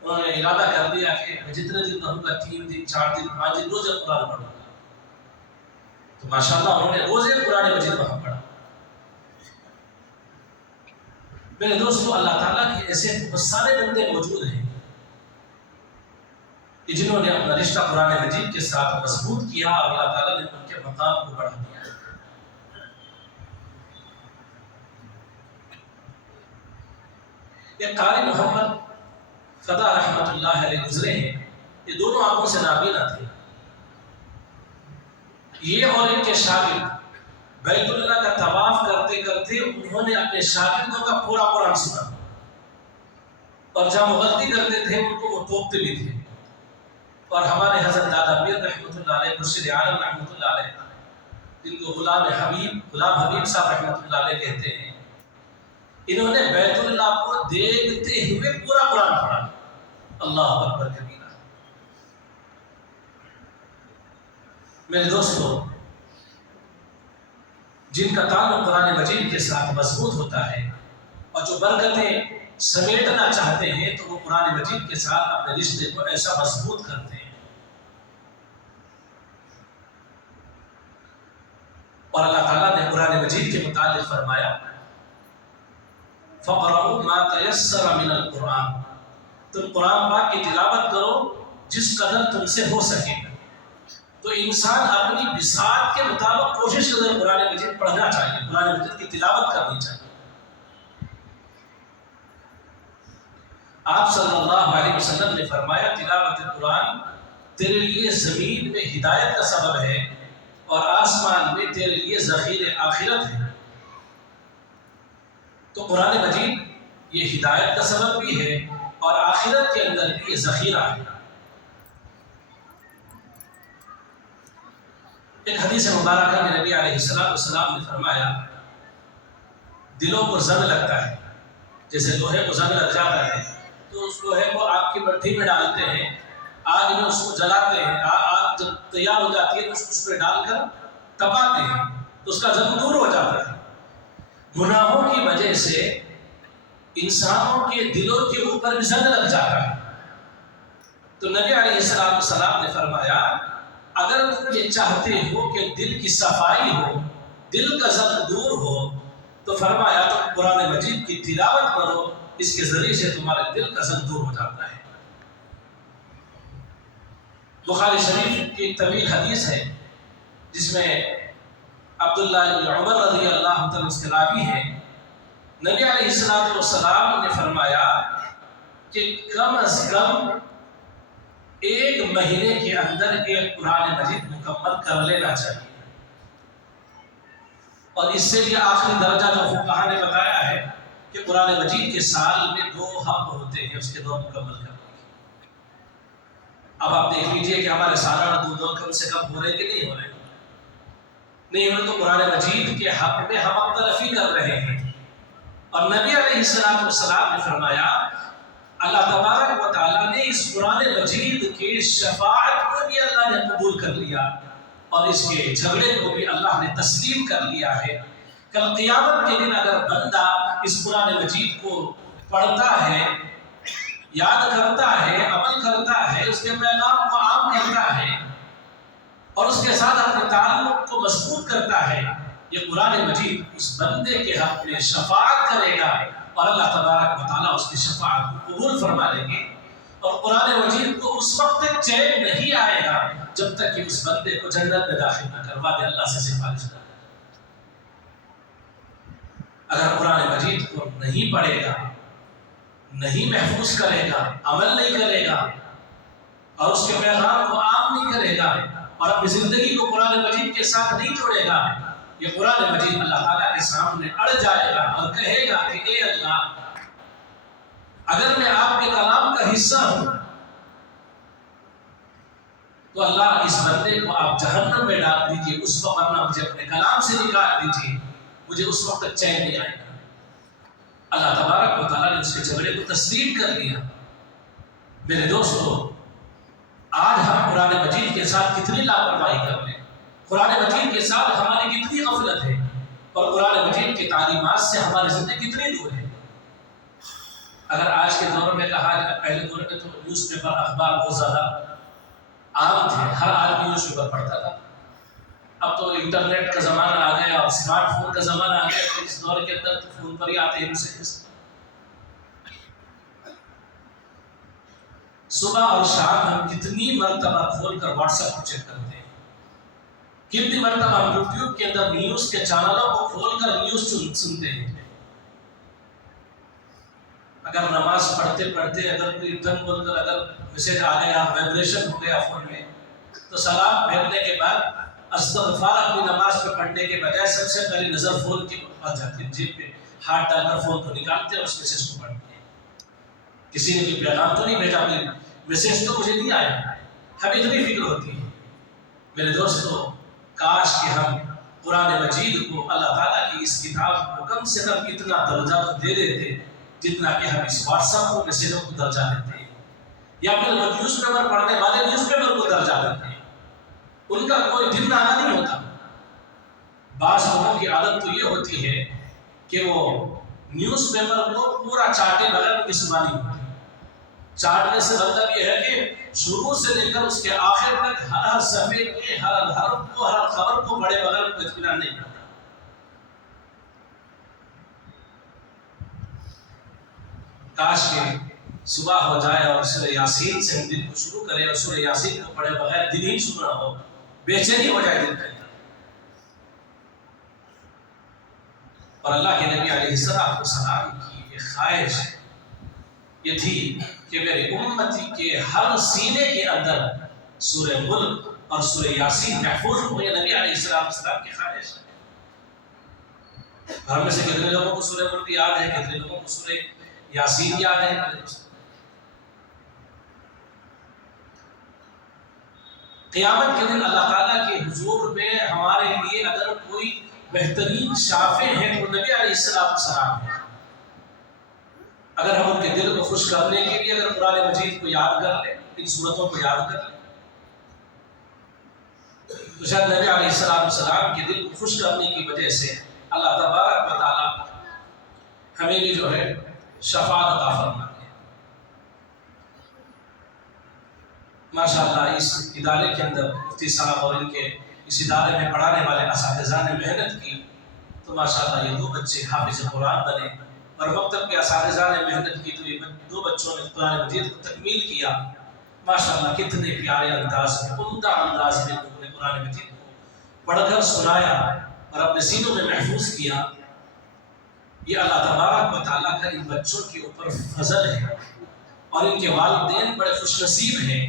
انہوں نے ارادہ کر دیا کہ میں جتنے دن رہوں گا 3 دن 4 دن 5 دن روز قرآن پڑھوں گا. تو ماشاءاللہ انہوں نے روز قرآن مجید وہاں پڑھا. میرے دوستو، اللہ تعالیٰ کے ایسے بہت سارے بندے موجود ہیں کہ جنہوں نے اپنا رشتہ قرآن مجید کے ساتھ مضبوط کیا اور اللہ تعالیٰ نے ان کے مقام کو بڑھا دیا. ایک قاری محمد فدا رحمۃ اللہ علیہ گزرے ہیں. یہ دونوں آنکھوں سے نابینا تھے. یہ اور ان کے شاگرد بیت اللہ کا طواف کرتے کرتے انہوں نے اپنے شاگردوں کا پورا قرآن سنا، اور جب وہ غلطی کرتے تھے ان کو وہ ٹوکتے بھی تھے. اور ہمارے حضرت دادا پیر رحمۃ اللہ علیہ، مرشد عالم رحمۃ اللہ علیہ، جن کو غلام حبیب صاحب رحمۃ اللہ علیہ کہتے ہیں، انہوں نے بیت اللہ کو دیکھتے ہوئے پورا قرآن پڑھا. اللہ اکبر کبیرہ. میرے دوستو، جن کا تعلق قرآن مجید کے ساتھ مضبوط ہوتا ہے اور جو برکتیں سمیٹنا چاہتے ہیں، تو وہ قرآن مجید کے ساتھ اپنے رشتے کو ایسا مضبوط کرتے ہیں. اور اللہ تعالیٰ نے قرآن مجید کے متعلق فرمایا فَقْرَؤُوا مَا تَيَسَّرَ مِنَ الْقُرْآنِ، تم قرآن پاک کی تلاوت کرو جس قدر تم سے ہو سکے. تو انسان اپنی بساط کے مطابق کوشش کرے قرآن مجید پڑھنا چاہیے، قرآن مجید کی تلاوت کرنی چاہیے. آپ صلی اللہ علیہ وسلم نے فرمایا تلاوت قرآن تیرے لیے زمین میں ہدایت کا سبب ہے اور آسمان میں تیرے لیے ذخیر آخرت ہے. تو قرآن مجید یہ ہدایت کا سبب بھی ہے اور آخرت کے اندر بھی یہ ذخیرہ ہے. ایک حدیث مبارکہ میں نبی علیہ السلام نے فرمایا دلوں کو زنگ لگتا ہے، جیسے لوہے کو زنگ لگ جاتا ہے تو اس لوہے کو آگ کی بھٹی میں ڈالتے ہیں، آگ میں اس کو جلاتے ہیں، آگ جب تیار ہو جاتی ہے تو اس پہ ڈال کر تپاتے ہیں تو اس کا زنگ دور ہو جاتا ہے. گناہوں کی وجہ سے انسانوں کے دلوں کے اوپر بھی زنگ لگ جاتا ہے. تو نبی علیہ السلام نے فرمایا اگر تم یہ چاہتے ہو کہ دل کی صفائی ہو، دل کا زنگ دور ہو، تو فرمایا تم قرآن مجید کی تلاوت کرو، اس کے ذریعے سے تمہارے دل کا زنگ دور ہو جاتا ہے. بخاری شریف کی ایک طویل حدیث ہے جس میں عبداللہ بن عمر رضی اللہ عنہ اس کے راوی ہیں. نبی علیہ السلام نے فرمایا کہ کم از کم 1 مہینے کے اندر ایک قرآن مجید مکمل کر لینا چاہیے. اور اس سے بھی آخری درجہ جو فقہاء نے بتایا ہے کہ قرآن مجید کے سال میں 2 حق ہوتے ہیں، اس کے 2 مکمل کرنے کے. اب آپ دیکھ لیجئے کہ ہمارے سالانہ 2 کم سے کم ہو رہے کہ نہیں ہو رہے؟ نہیں ہو رہے. تو قرآن مجید کے حق میں ہم اختلافی کر رہے ہیں. اور نبی علیہ السلام نے فرمایا اللہ تبارک و تعالیٰ نے اس قرآن مجید کے شفاعت کو بھی اللہ نے قبول کر لیا اور اس کے جھگڑے کو بھی اللہ نے تسلیم کر لیا ہے. کل قیامت کے دن اگر بندہ اس قرآن مجید کو پڑھتا ہے، یاد کرتا ہے، عمل کرتا ہے، اس کے پیغام کو عام کرتا ہے اور اس کے ساتھ اپنے تعلق کو مضبوط کرتا ہے، یہ قرآن مجید اس بندے کے حق میں شفاعت کرے گا اور اللہ تبارک و تعالیٰ اس کی شفاعت کو قبول فرما لیں گے. اور قرآن مجید کو اس وقت تک چین نہیں آئے گا جب تک کہ اس بندے کو جنت میں داخل نہ کروا دے. اللہ سے سفارش کرے. اگر قرآن مجید کو نہیں پڑھے گا، نہیں محفوظ کرے گا، عمل نہیں کرے گا اور اس کے پیغام کو عام نہیں کرے گا اور اپنی زندگی کو قرآن مجید کے ساتھ نہیں جوڑے گا، یہ قرآن مجید اللہ تعالیٰ کے سامنے اڑ جائے گا اور کہے گا کہ اے اللہ، اگر میں آپ کے کلام کا حصہ ہوں تو اللہ اس بندے کو آپ جہنم میں ڈال دیجیے، اس وقت ورنہ مجھے اپنے کلام سے نکال دیجیے، مجھے اس وقت تک چین نہیں آئے گا۔ اللہ تبارک و تعالیٰ نے اس کے جھگڑے کو تسلیم کر لیا۔ میرے دوستو، آج ہم قرآن مجید کے ساتھ کتنی لاپرواہی کر رہے ہیں، قرآن مجید کے ساتھ ہماری کتنی غفلت ہے اور قرآن مجید کی تعلیمات سے ہماری زندگی کتنی دور ہے۔ اگر آج کے دور میں کہا جائے، پہلے دور میں تو نیوز پیپر اخبار بہت زیادہ عام تھے، ہر آدمی نیوز پیپر پڑھتا تھا۔ اب تو انٹرنیٹ کا زمانہ آ گیا اور اسمارٹ فون کا زمانہ آ گیا، تو اس دور کے اندر تو فون پر ہی آتے ہیں میسیجز۔ صبح اور شام ہم کتنی مرتبہ کھول کر واٹس ایپ کو چیک کرتے ہیں، کتنی مرتبہ ہم یوٹیوب کے اندر نیوز کے چینلوں کو کھول کر نیوز سنتے ہیں۔ اگر نماز پڑھتے پڑھتے اگر کوئی ٹن بول کر اگر میسیج آ گیا، وائبریشن ہو گیا فون میں، تو سلام پھیرنے کے بعد استغفار اپنی نماز پہ پڑھنے کے بجائے سب سے پہلے نظر فون کی پاس جاتی ہے، جیب پہ ہاتھ ڈال کر فون کو نکالتے ہیں اور اس میسیج کو پڑھتے ہیں۔ کسی نے کوئی پیغام تو نہیں بھیجا، میسیج تو مجھے نہیں آیا، ہمیں اتنی فکر ہوتی ہے۔ میرے دوستو، کاش کہ ہم قرآن مجید کو، اللہ تعالیٰ کی اس کتاب کو کم سے کم اتنا درجہ تو دے دیتے جتنا کہ ہم اس واٹس ایپ کو میسیجوں کو درجہ دیتے ہیں، یا پھر وہ نیوز پیپر پڑھنے والے نیوز پیپر کو درجہ دیتے ہیں۔ ان کا کوئی دن نانا نہیں ہوتا۔ بعض لوگوں کی عادت تو یہ ہوتی ہے کہ وہ نیوز پیپر کو پورا چاٹے بغیر ان کی زبانی ہوتی ہے۔ چاٹنے سے مطلب یہ ہے کہ شروع سے لے کر اس کے آخر تک ہر صفحے کے ہر حرف کو، ہر خبر کو بڑے بغیر اطمینان نہیں کرتا۔ کاش کہ صبح ہو جائے اور سورہ یاسین سے ہم دن کو شروع کریں اور سورہ یاسین کو پڑھے بغیر دن ہی شروع نہ ہو، بے چینی ہو جائے دل کے اندر۔ اور اللہ کے نبی علیہ السلام کی یہ خواہش یہ تھی کہ میرے امتی کے ہر سینے کے اندر سورہ ملک اور سورہ یاسین محفوظ ہو۔ یہ نبی علیہ السلام کی خواہش ہے۔ ہم میں سے کتنے لوگوں کو سورہ ملک یاد ہے، کتنے لوگوں کو سورہ یاسین یاد ہے؟ قیامت کے دن اللہ تعالیٰ کے حضور میں ہمارے لیے اگر کوئی بہترین شافع ہیں تو نبی علیہ السلام ہیں۔ اگر ہم ان کے دل کو خوش کرنے کے لیے اگر قرآن مجید کو یاد کر لیں، ان صورتوں کو یاد کر لیں، تو شاید نبی علیہ السلام کے دل کو خوش کرنے کی وجہ سے اللہ تبارک و تعالیٰ ہمیں بھی جو ہے شفاعت عطا فرمائے۔ ماشاءاللہ اس ادارے کے اندر مفتی صاحب اور ان کے اس ادارے میں پڑھانے والے اساتذہ نے محنت کی تو ماشاءاللہ یہ 2 بچے حافظ قرآن بنے، اور مکتب کے اساتذہ نے محنت کی تو یہ 2 بچوں نے قرآن مجید کو تکمیل کیا۔ ماشاءاللہ کتنے پیارے انداز میں، عمدہ انداز میں لوگوں نے قرآن مجید کو پڑھ کر سنایا اور اپنے سینوں میں محفوظ کیا۔ یہ اللہ تبارک و تعالیٰ کا ان بچوں کے اوپر فضل ہے، اور ان کے والدین بڑے خوش نصیب ہیں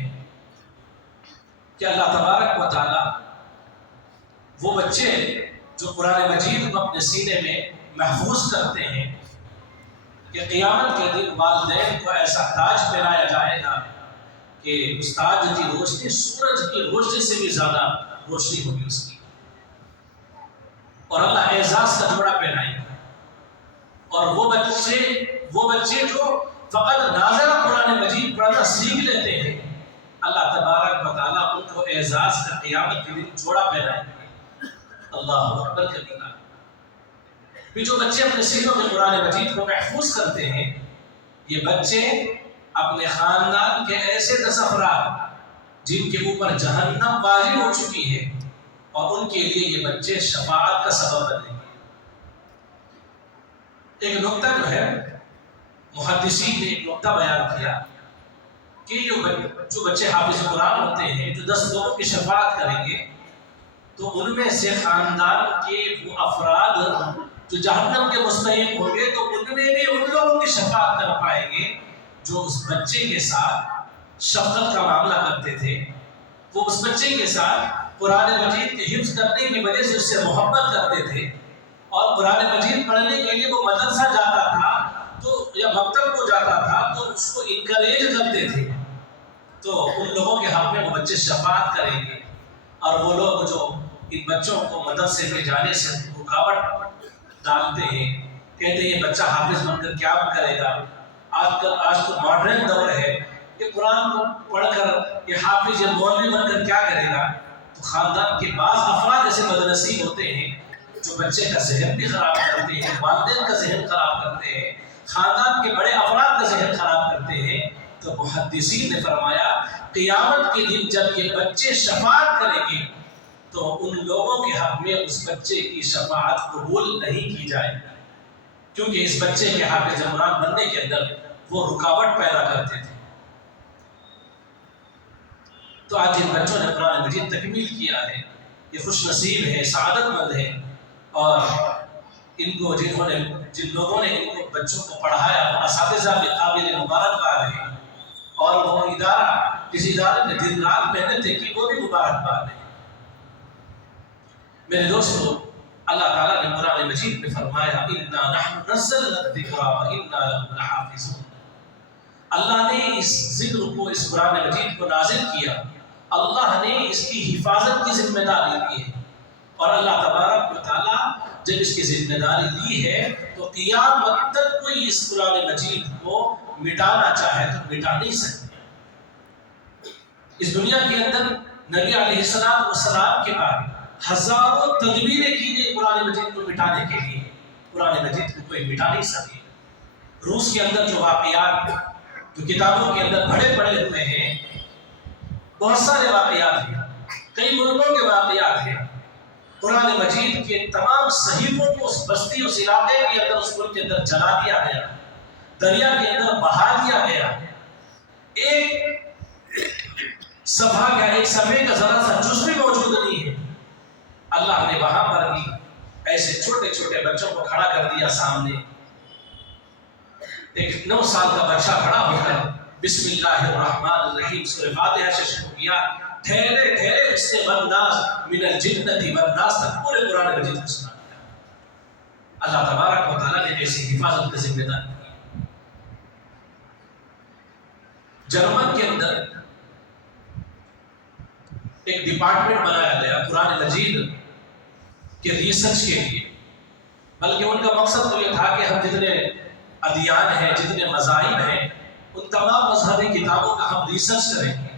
کہ اللہ تبارک و تعالیٰ وہ بچے جو قرآن مجید کو اپنے سینے میں محفوظ کرتے ہیں کہ قیامت کے دن والدین کو ایسا تاج پہنایا جائے گا کہ اس تاج کی روشنی سورج کی روشنی سے بھی زیادہ روشنی ہوگی اس کی، اور اللہ اعزاز کا جوڑا پہنائے گا۔ اور وہ بچے جو فقط ناظرہ قرآن مجید پڑھنا سیکھ لیتے ہیں، اللہ تبارک و تعالیٰ ان کو اعزاز کا قیامت کے دن جوڑا پہنائے گا۔ اللہ اکبر کبیرہ۔ پھر جو بچے اپنے سینوں میں قرآن مجید کو محفوظ کرتے ہیں، یہ بچے اپنے خاندان کے ایسے 10 افراد جن کے اوپر جہنم واجب ہو چکی ہے، اور ان کے لیے یہ بچے شفاعت کا سبب بنیں گے۔ ایک نقطہ جو ہے محدثین نے ایک نقطہ بیان کیا کہ جو بچے حافظ قرآن ہوتے ہیں، جو 10 لوگوں کی شفاعت کریں گے، تو ان میں سے خاندان کے وہ افراد جو جہنم کے مستحق ہوں گے تو ان میں بھی ان لوگوں کی شفاعت کر پائیں گے جو اس بچے کے ساتھ شفقت کا معاملہ کرتے تھے، وہ اس بچے کے ساتھ قرآن مجید کے حفظ کرنے کی وجہ سے اس سے محبت کرتے تھے، اور قرآن مجید پڑھنے کے لیے وہ مدرسہ جاتا تھا تو یا مکتب کو جاتا تھا تو اس کو انکریج کرتے تھے، تو ان لوگوں کے حق میں وہ بچے شفاعت کریں گے۔ اور وہ لوگ جو ان بچوں کو مدرسے میں جانے سے رکاوٹ ڈالتے ہیں، کہتے ہیں یہ بچہ حافظ بن کر کیا کرے گا، آج تو ماڈرن دور ہے، یہ قرآن کو پڑھ کر یہ حافظ یا مولوی بن کر کیا کرے گا، تو خاندان کے بعض افراد ایسے بدنصیب ہوتے ہیں جو بچے کا ذہن بھی خراب کرتے ہیں، والدین کا ذہن خراب کرتے ہیں، خاندان کے بڑے افراد کا ذہن خراب کرتے ہیں۔ تو محدثین نے فرمایا قیامت کے دن جب یہ بچے شفاعت کریں گے تو ان لوگوں کے حق میں اس بچے کی شفاعت قبول نہیں کی جائے گی، کیونکہ اس بچے کے حافظ قرآن بننے کے اندر وہ رکاوٹ پیدا کرتے تھے۔ تو آج جن بچوں نے قرآن مجید تکمیل کیا ہے یہ خوش نصیب ہے، سعادت مند ہے، اور ان کو جن لوگوں نے ان کو بچوں کو پڑھایا وہ اساتذہ بھی قابل مبارکباد ہیں، اور وہ ادارہ جس ادارے نے دن رات محنتیں کی وہ بھی مبارکباد ہے۔ میرے دوستو، اللہ تعالیٰ نے قرآن مجید میں فرمایا اِنَّا نَحْنُ نَزَّلْنَا الذِّكْرَ وَإِنَّا لَهُ لَحَافِظُونَ۔ اللہ نے اس ذکر کو، اس قرآن مجید کو نازل کیا، اللہ نے اس کی حفاظت کی ذمہ داری لی ہے، اور اللہ تبارک و تعالیٰ جب اس کی ذمہ داری لی ہے تو قیامت تک کوئی اس قرآن مجید کو مٹانا چاہے تو مٹا نہیں سکتے۔ اس دنیا کے اندر نبی علیہ السلام کے بعد ہزاروں تدبیریں کی گئی قرآن مجید کو مٹانے کے لیے، قرآن مجید کو کوئی مٹا نہیں سکے۔ روس کے اندر جو واقعات جو کتابوں کے اندر بڑے بڑے ہوئے ہیں، بہت سارے واقعات ہیں، کئی ملکوں کے واقعات ہیں، قرآن مجید کے تمام صحیفوں کو اس بستی، اس علاقے کے اندر، اس ملک کے اندر جلا دیا گیا، دریا کے اندر بہا دیا گیا، ایک صفحہ کا، ایک صفحے کا ذرا سا جز بھی موجود نہیں ہے۔ اللہ نے وہاں پر بھی ایسے چھوٹے چھوٹے بچوں کو کھڑا کر دیا سامنے، ایک 9 سال کا بچہ کھڑا ہو کر بسم اللہ الرحمن الرحیم سورہ فاتحہ سے شروع کیا، ٹھہرے ٹھہرے اس سے والناس من الجنۃ والناس تک پورے قرآن مجید کو سنا دیا۔ اللہ تبارک و تعالیٰ نے ایسی حفاظت کا ذمہ داری کی۔ جرمن کے اندر ایک ڈپارٹمنٹ بنایا گیا قرآن مجید کے ریسرچ کے لیے، بلکہ ان کا مقصد تو یہ تھا کہ ہم جتنے ادیان ہیں، جتنے مذاہب ہیں، ان تمام مذہبی کتابوں کا ہم ریسرچ کریں گے۔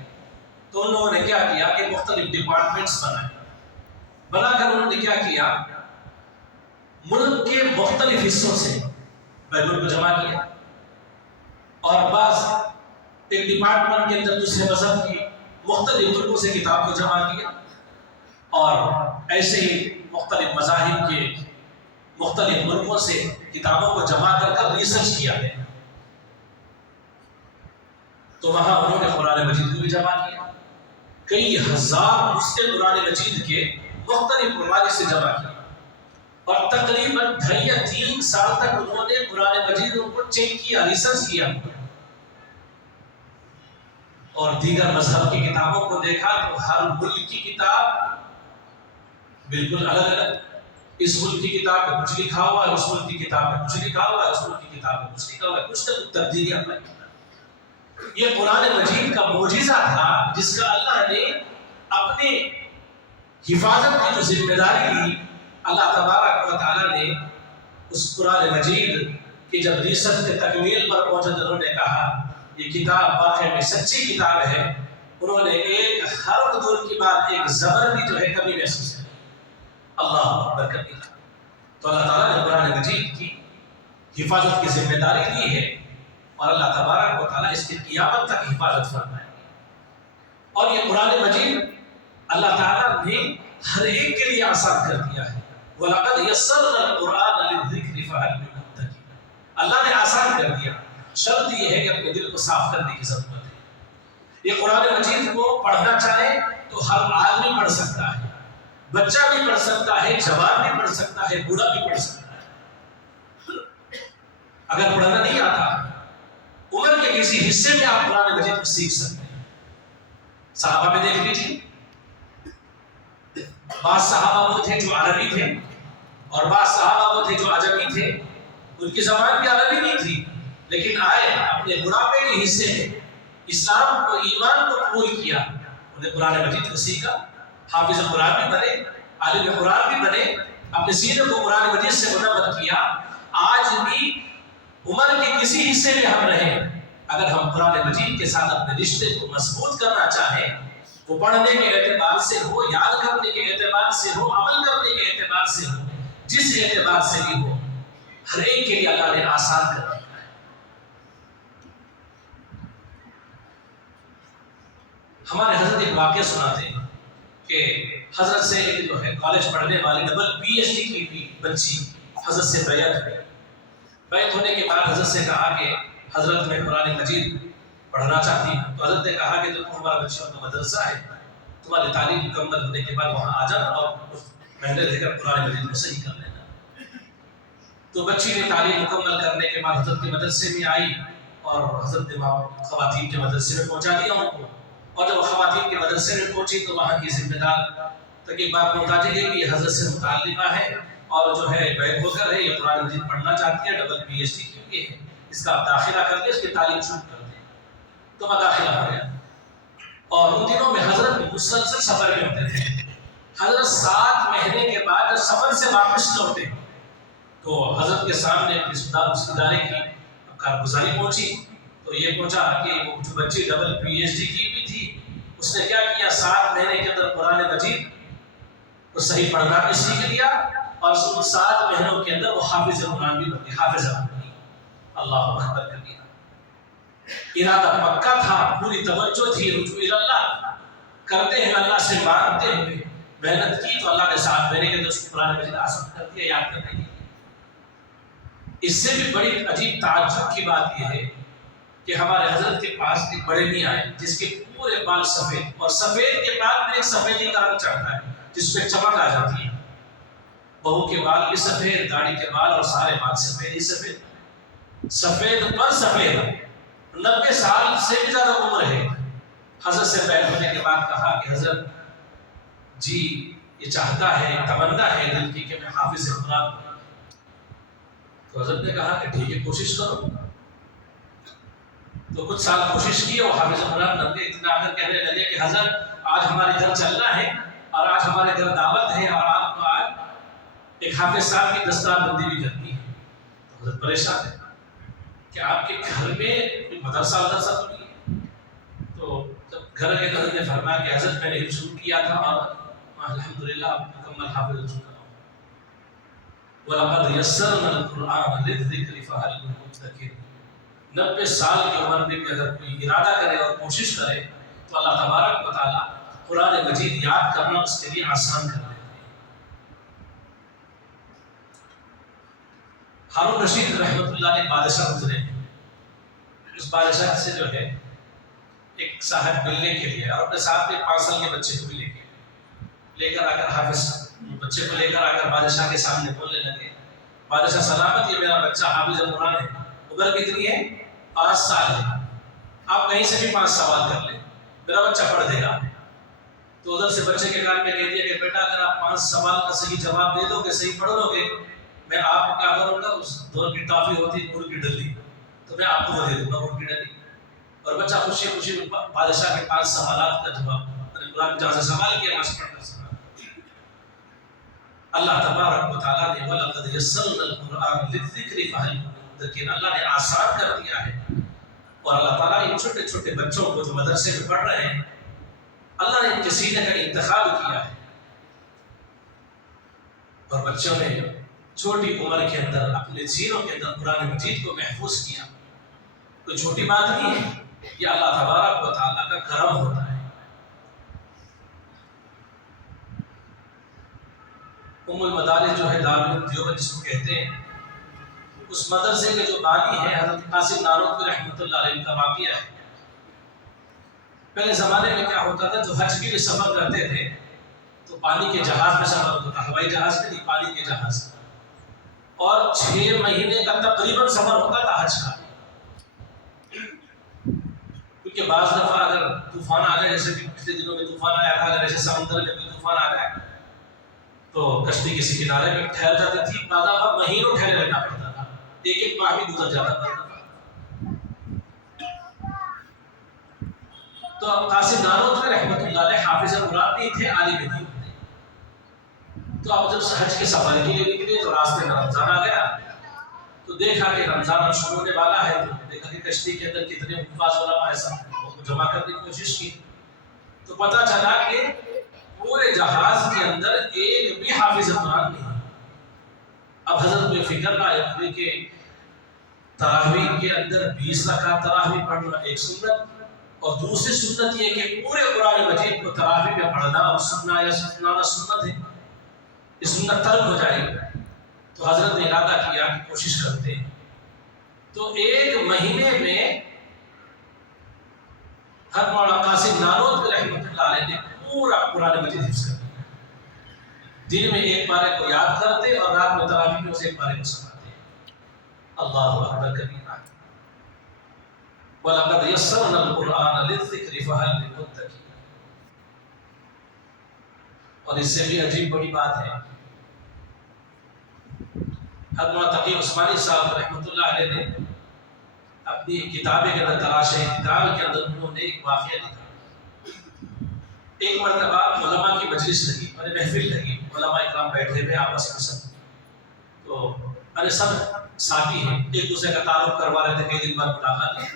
تو ان لوگوں نے کیا کیا کہ مختلف ڈپارٹمنٹس بنا کر انہوں نے کیا کیا، ملک کے مختلف حصوں سے بائبل کو جمع کیا، اور بعض ایک ڈپارٹمنٹ کے اندر دوسرے مذہب کی مختلف ملکوں سے کتاب کو جمع کیا، اور ایسے ہی مختلف مذاہب کے مختلف ملکوں سے کتابوں کو جمع کر ریسرچ کیا گیا۔ تو وہاں انہوں نے قرآن مجید کو بھی جمع کیا، کئی ہزار نسخے قرآن مجید کے مختلف ممالک سے جمع کیا، اور تقریباً 2.5 یا 3 سال تک انہوں نے قرآن مجید کو چیک کیا، ریسرچ کیا، اور دیگر مذہب کی کتابوں کو دیکھا تو ہر ملک کی کتاب بالکل الگ الگ، اس ملک کی کتاب میں کچھ لکھا ہوا ہے، اس ملک کی کتاب میں کچھ لکھا ہوا ہے، اس ملک کی کتاب میں کچھ لکھا ہوا ہے، کچھ نہ کچھ تبدیلیاں پائی۔ یہ قرآن مجید کا معجزہ تھا جس کا اللہ نے اپنے حفاظت کی جو ذمہ داری لی، اللہ تبارک و تعالیٰ نے اس قرآن مجید کی جب ریسرچ کے تکمیل پر پہنچے تو انہوں نے کہا یہ کتاب واقعی میں سچی کتاب ہے۔ انہوں نے ایک حرف دور کی بات، ایک زبر بھی جو ہے کبھی محسوس نہیں، اللہ اکبر کبیرہ۔ تو اللہ تعالیٰ نے قرآن مجید کی حفاظت کی ذمہ داری لی ہے، اور اللہ تبارک و تعالیٰ اس کی قیامت تک حفاظت فرمائے گا۔ اور یہ قرآن مجید اللہ تعالیٰ نے ہر ایک کے لیے آسان کر دیا ہے، وَلَقَدْ يَسَّرْنَا الْقُرْآنَ لِلذِّكْرِ فَهَلْ مِن مُدَّكِرٍ۔ اللہ نے آسان کر دیا، شرط یہ ہے کہ اپنے دل کو صاف کرنے کی ضرورت ہے۔ یہ قرآن مجید کو پڑھنا چاہے تو ہر آدمی پڑھ سکتا ہے، بچہ بھی پڑھ سکتا ہے، جوان بھی پڑھ سکتا ہے، بوڑھا بھی پڑھ سکتا ہے۔ اگر پڑھنا نہیں آتا عمر کے کسی حصے میں آپ قرآن مجید کو سیکھ سکتے ہیں. صحابہ میں دیکھ لیجیے، بعض صحابہ وہ تھے جو عربی تھے اور بعض صحابہ وہ تھے جو عجمی تھے، ان کی زبان بھی عربی نہیں تھی، لیکن آئے اپنے بڑھاپے کے حصے میں اسلام کو، ایمان کو قبول کیا، انہیں قرآن مجید کو سیکھا، حافظ قرآن بھی بنے، عالم قرآن بھی بنے، اپنے سینے کو قرآن مجید سے منور کیا. آج بھی عمر کے کسی حصے میں ہم رہیں، اگر ہم قرآن مجید کے ساتھ اپنے رشتے کو مضبوط کرنا چاہیں، وہ پڑھنے کے اعتبار سے ہو، یاد کرنے کے اعتبار سے ہو، عمل کرنے کے اعتبار سے ہو، جس اعتبار سے بھی ہو، ہر ایک کے لیے اللہ نے آسان کر دیا ہے. ہمارے حضرت ایک واقعہ سناتے ہیں کہ حضرت سے ایک جو ہے کالج پڑھنے والی ڈبل پی ایچ ڈی کی بھی بچی حضرت سے بیعت ہوئی. بیعت ہونے کے بعد حضرت سے کہا کہ حضرت میں قرآن مجید پڑھنا چاہتی ہوں. تو حضرت نے کہا کہ تو ہمارا بچوں کا مدرسہ ہے، تمہاری تعلیم مکمل ہونے کے بعد وہاں آ جانا اور اس مہینے رہ کر قرآن مجید کو صحیح کر لینا. تو بچی نے تعلیم مکمل کرنے کے بعد حضرت کے مدرسے میں آئی اور حضرت نے وہاں خواتین کے مدرسے میں پہنچا دیا ان کو. اور جب خواتین کے مدرسے میں پہنچی تو وہاں کی ذمہ دار تک ایک بات بتا دی گئی کہ حضرت سے متعلقہ ہے اور جو ہے بیعت ہو کر ہے، یہ قرآن مجید پڑھنا چاہتی ہے، ڈبل پی ایچ ڈی کی ہے، اس کا آپ داخلہ کر دیں، اس کی تعلیم شروع کر دیں. تو میں داخلہ ہو گیا. اور ان دنوں میں حضرت مسلسل سفر میں ہوتے تھے. حضرت 7 مہینے کے بعد سفر سے واپس لوٹے تو حضرت کے سامنے اس ادارے کی کارگزاری پہنچی. تو یہ پہنچا کہ وہ جو بچی ڈبل پی ایچ ڈی کی بھی تھی، اس نے کیا کیا، 7 مہینے کے اندر قرآن مجید کو صحیح پڑھنا بھی سیکھ لیا اور 7 مہینوں کے اندر وہ حافظ قرآن بھی بن گئی، حافظہ بن گئی. اللہ اکبر کر دیا. ارادہ پکا تھا، پوری توجہ تھی، رجوع اللہ کرتے ہیں، اللہ سے مانگتے ہوئے محنت کی تو اللہ نے 7 مہینے کے اندر اس کو قرآن مجید آسان کر دیا یاد کرنے کی. اس سے بھی بڑی عجیب تعجب کی بات یہ ہے کہ ہمارے حضرت کے پاس ایک بڑے میاں آئے جس کے پورے بال سفید، اور سفید کے بعد میں ایک سفیدی کا رنگ چڑھتا ہے جس پہ چمک آ جاتی ہے. بہو کے بال بھی سفید، داڑھی کے بال اور سارے بال سفید ہی سفید، سفید پر سفید. 90 سال سے بھی زیادہ عمر ہے. حضرت سے بیعت ہونے کے بعد کہا کہ حضرت جی یہ چاہتا ہے، تمنا ہے دل کی کہ میں حافظ قرآن ہوں. تو حضرت نے کہا کہ ٹھیک ہے، کوشش کرو. تو کچھ سال کوشش کی اور حافظ قرآن بن گئے. اتنا آ کر کہنے لگے کہ حضرت آج ہمارے گھر چلنا ہے اور آج ہمارے گھر دعوت ہے اور آپ کو آج ایک حافظ صاحب کی دستار بندی بھی کرنی ہے. تو حضرت پریشان ہے کہ آپ کے گھر میں کوئی مدرسہ تو نہیں ہے. تو جب گھر کے حضرت نے فرمایا کہ حضرت میں نے شروع کیا تھا اور الحمدللہ مکمل حافظ ہو چکا ہوں. وَلَقَدْ يَسَّرْنَا الْقُرْآنَ لِلذِّكْرِ فَهَلْ مِن مُّدَّكِرٍ. 90 سال کی عمر میں بھی اگر کوئی ارادہ کرے اور کوشش کرے تو اللہ تبارک و تعالیٰ قرآن مجید یاد کرنا اس کے لیے آسان کر دیتے ہیں. ہارون رشید رحمۃ اللہ نے بادشاہ گزرے ہیں. اس بادشاہ سے جو ہے ایک صاحب ملنے کے لیے اور اپنے ساتھ میں 5 سال کے بچے کو بھی لے کر آ کر حافظ بچے کو لے کر آ کر بادشاہ کے سامنے بولنے لگے. بادشاہ سلامت، یہ میرا بچہ حافظ قرآن ہے. عمر کتنی ہے؟ 5 سال ہے. آپ کہیں سے بھی 5 سوال کر لیں، میرا بچہ پڑھ دے گا. تو ادھر سے بچے کے کان میں کہہ دیا کہ بیٹا اگر آپ 5 سوال کا صحیح جواب دے دو گے، صحیح پڑھ لو گے، میں آپ کو کیا کروں گا، اس دور کی ٹافی ہوتی ہے گڑ کی ڈلی، تو میں آپ کو وہ دے دوں گا، گڑ کی ڈلی. اور بچہ خوشی خوشی بادشاہ کے 5 سوالات کا جواب قرآن جہاں سے سوال کیا وہاں سے پڑھ کر سوال. اللہ تبارک و تعالیٰ نے وَلَقَدْ يَسَّرْنَا الْقُرْآنَ لِلذِّكْرِ فَهَلْ مِن مُّدَّكِرٍ، اللہ نے آسان کر دیا ہے. اور اللہ تعالیٰ ان چھوٹے چھوٹے بچوں کو جو مدرسے میں پڑھ رہے ہیں، اللہ نے ان کے سینے کا انتخاب کیا ہے. اور بچوں نے چھوٹی عمر کے اندر اپنے سینوں کے اندر قرآن مجید کو محفوظ کیا. کوئی چھوٹی بات نہیں ہے، یہ اللہ تبارک و تعالیٰ کا کرم ہوتا ہے. ام المدارس جو ہے دارالعلوم دیوبند جس کو کہتے ہیں، اس مدرسے کے جو بانی ہیں حضرت قاسم نانوتوی رحمۃ اللہ علیہ کا واقعہ ہے. پہلے زمانے میں کیا ہوتا تھا، جو حج کے لیے سفر کرتے تھے تو پانی کے جہاز میں سفر ہوتا تھا، ہوائی جہاز میں نہیں، پانی کے جہاز. اور 6 مہینے کا تقریباً سفر ہوتا تھا حج کا، کیونکہ بعض دفعہ اگر طوفان آ جائے، جیسے کہ پچھلے دنوں میں طوفان آیا تھا، اگر ایسے سمندر میں کوئی طوفان آ جائے تو کشتی کسی کنارے پہ ٹھہر جاتی تھی، بعض دفعہ مہینوں ٹھہرے رہنا پڑتا تھا، ایک ماہ بھی گزر جاتا تھا۔ تو قاسم نانوتوی رحمۃ اللہ علیہ حافظ قرآن بھی تھے، عالم دین تھے۔ تو اب جب حج کے سفر کے لیے نکلے تو راستے میں رمضان آ گیا، تو دیکھا کہ رمضان اب شروع ہونے والا ہے، تو دیکھا کہ کشتی کے اندر کتنے حفاظ علماء ایسا کو جمع کرنے کی کوشش کی، تو پتہ چلا کہ پورے جہاز کے اندر ایک بھی حافظ قرآن نہیں۔ اب حضرت کو فکر آیا کہ تراویح کے اندر 20 رکعت تراویح پڑھنا ایک سنت، اور دوسری سنت یہ کہ پورے قرآن مجید کو تراویح میں پڑھنا اور سننا یا سنانا سنت ہے، یہ سنت ترک ہو جائے گی۔ تو حضرت نے ارادہ کیا کہ کوشش کرتے ہیں، تو 1 مہینے میں حضرت مولانا قاسم نانوتوی رحمۃ اللہ علیہ نے پورا قرآن مجید حفظ کر لیا۔ دن میں 1 پارے کو یاد کرتے اور رات میں تراویح میں اسے 1 پارے کو سناتے۔ اللہ اکبر کبیرہ۔ وَلَقَدْ يَسَّرْنَا الْقُرْآنَ لِلذِّكْرِ فَهَلْ مِن مُدَّكِرٍ۔ اور اس سے بھی عجیب بڑی بات ہے، حضرت مولانا تقی عثمانی صاحب رحمۃ اللہ علیہ نے اپنی کتابیں کے اندر تلاشیں، کتاب کے اندر انہوں نے ایک واقعہ لکھا۔ ایک مرتبہ علماء کی مجلس لگی، محفل لگی، علماء اکرام بیٹھے ہوئے آپس میں سب، تو سب ساتھی ہیں، ایک دوسرے کا تعارف کروا رہے تھے، کئی دن بعد ملاقات ہے،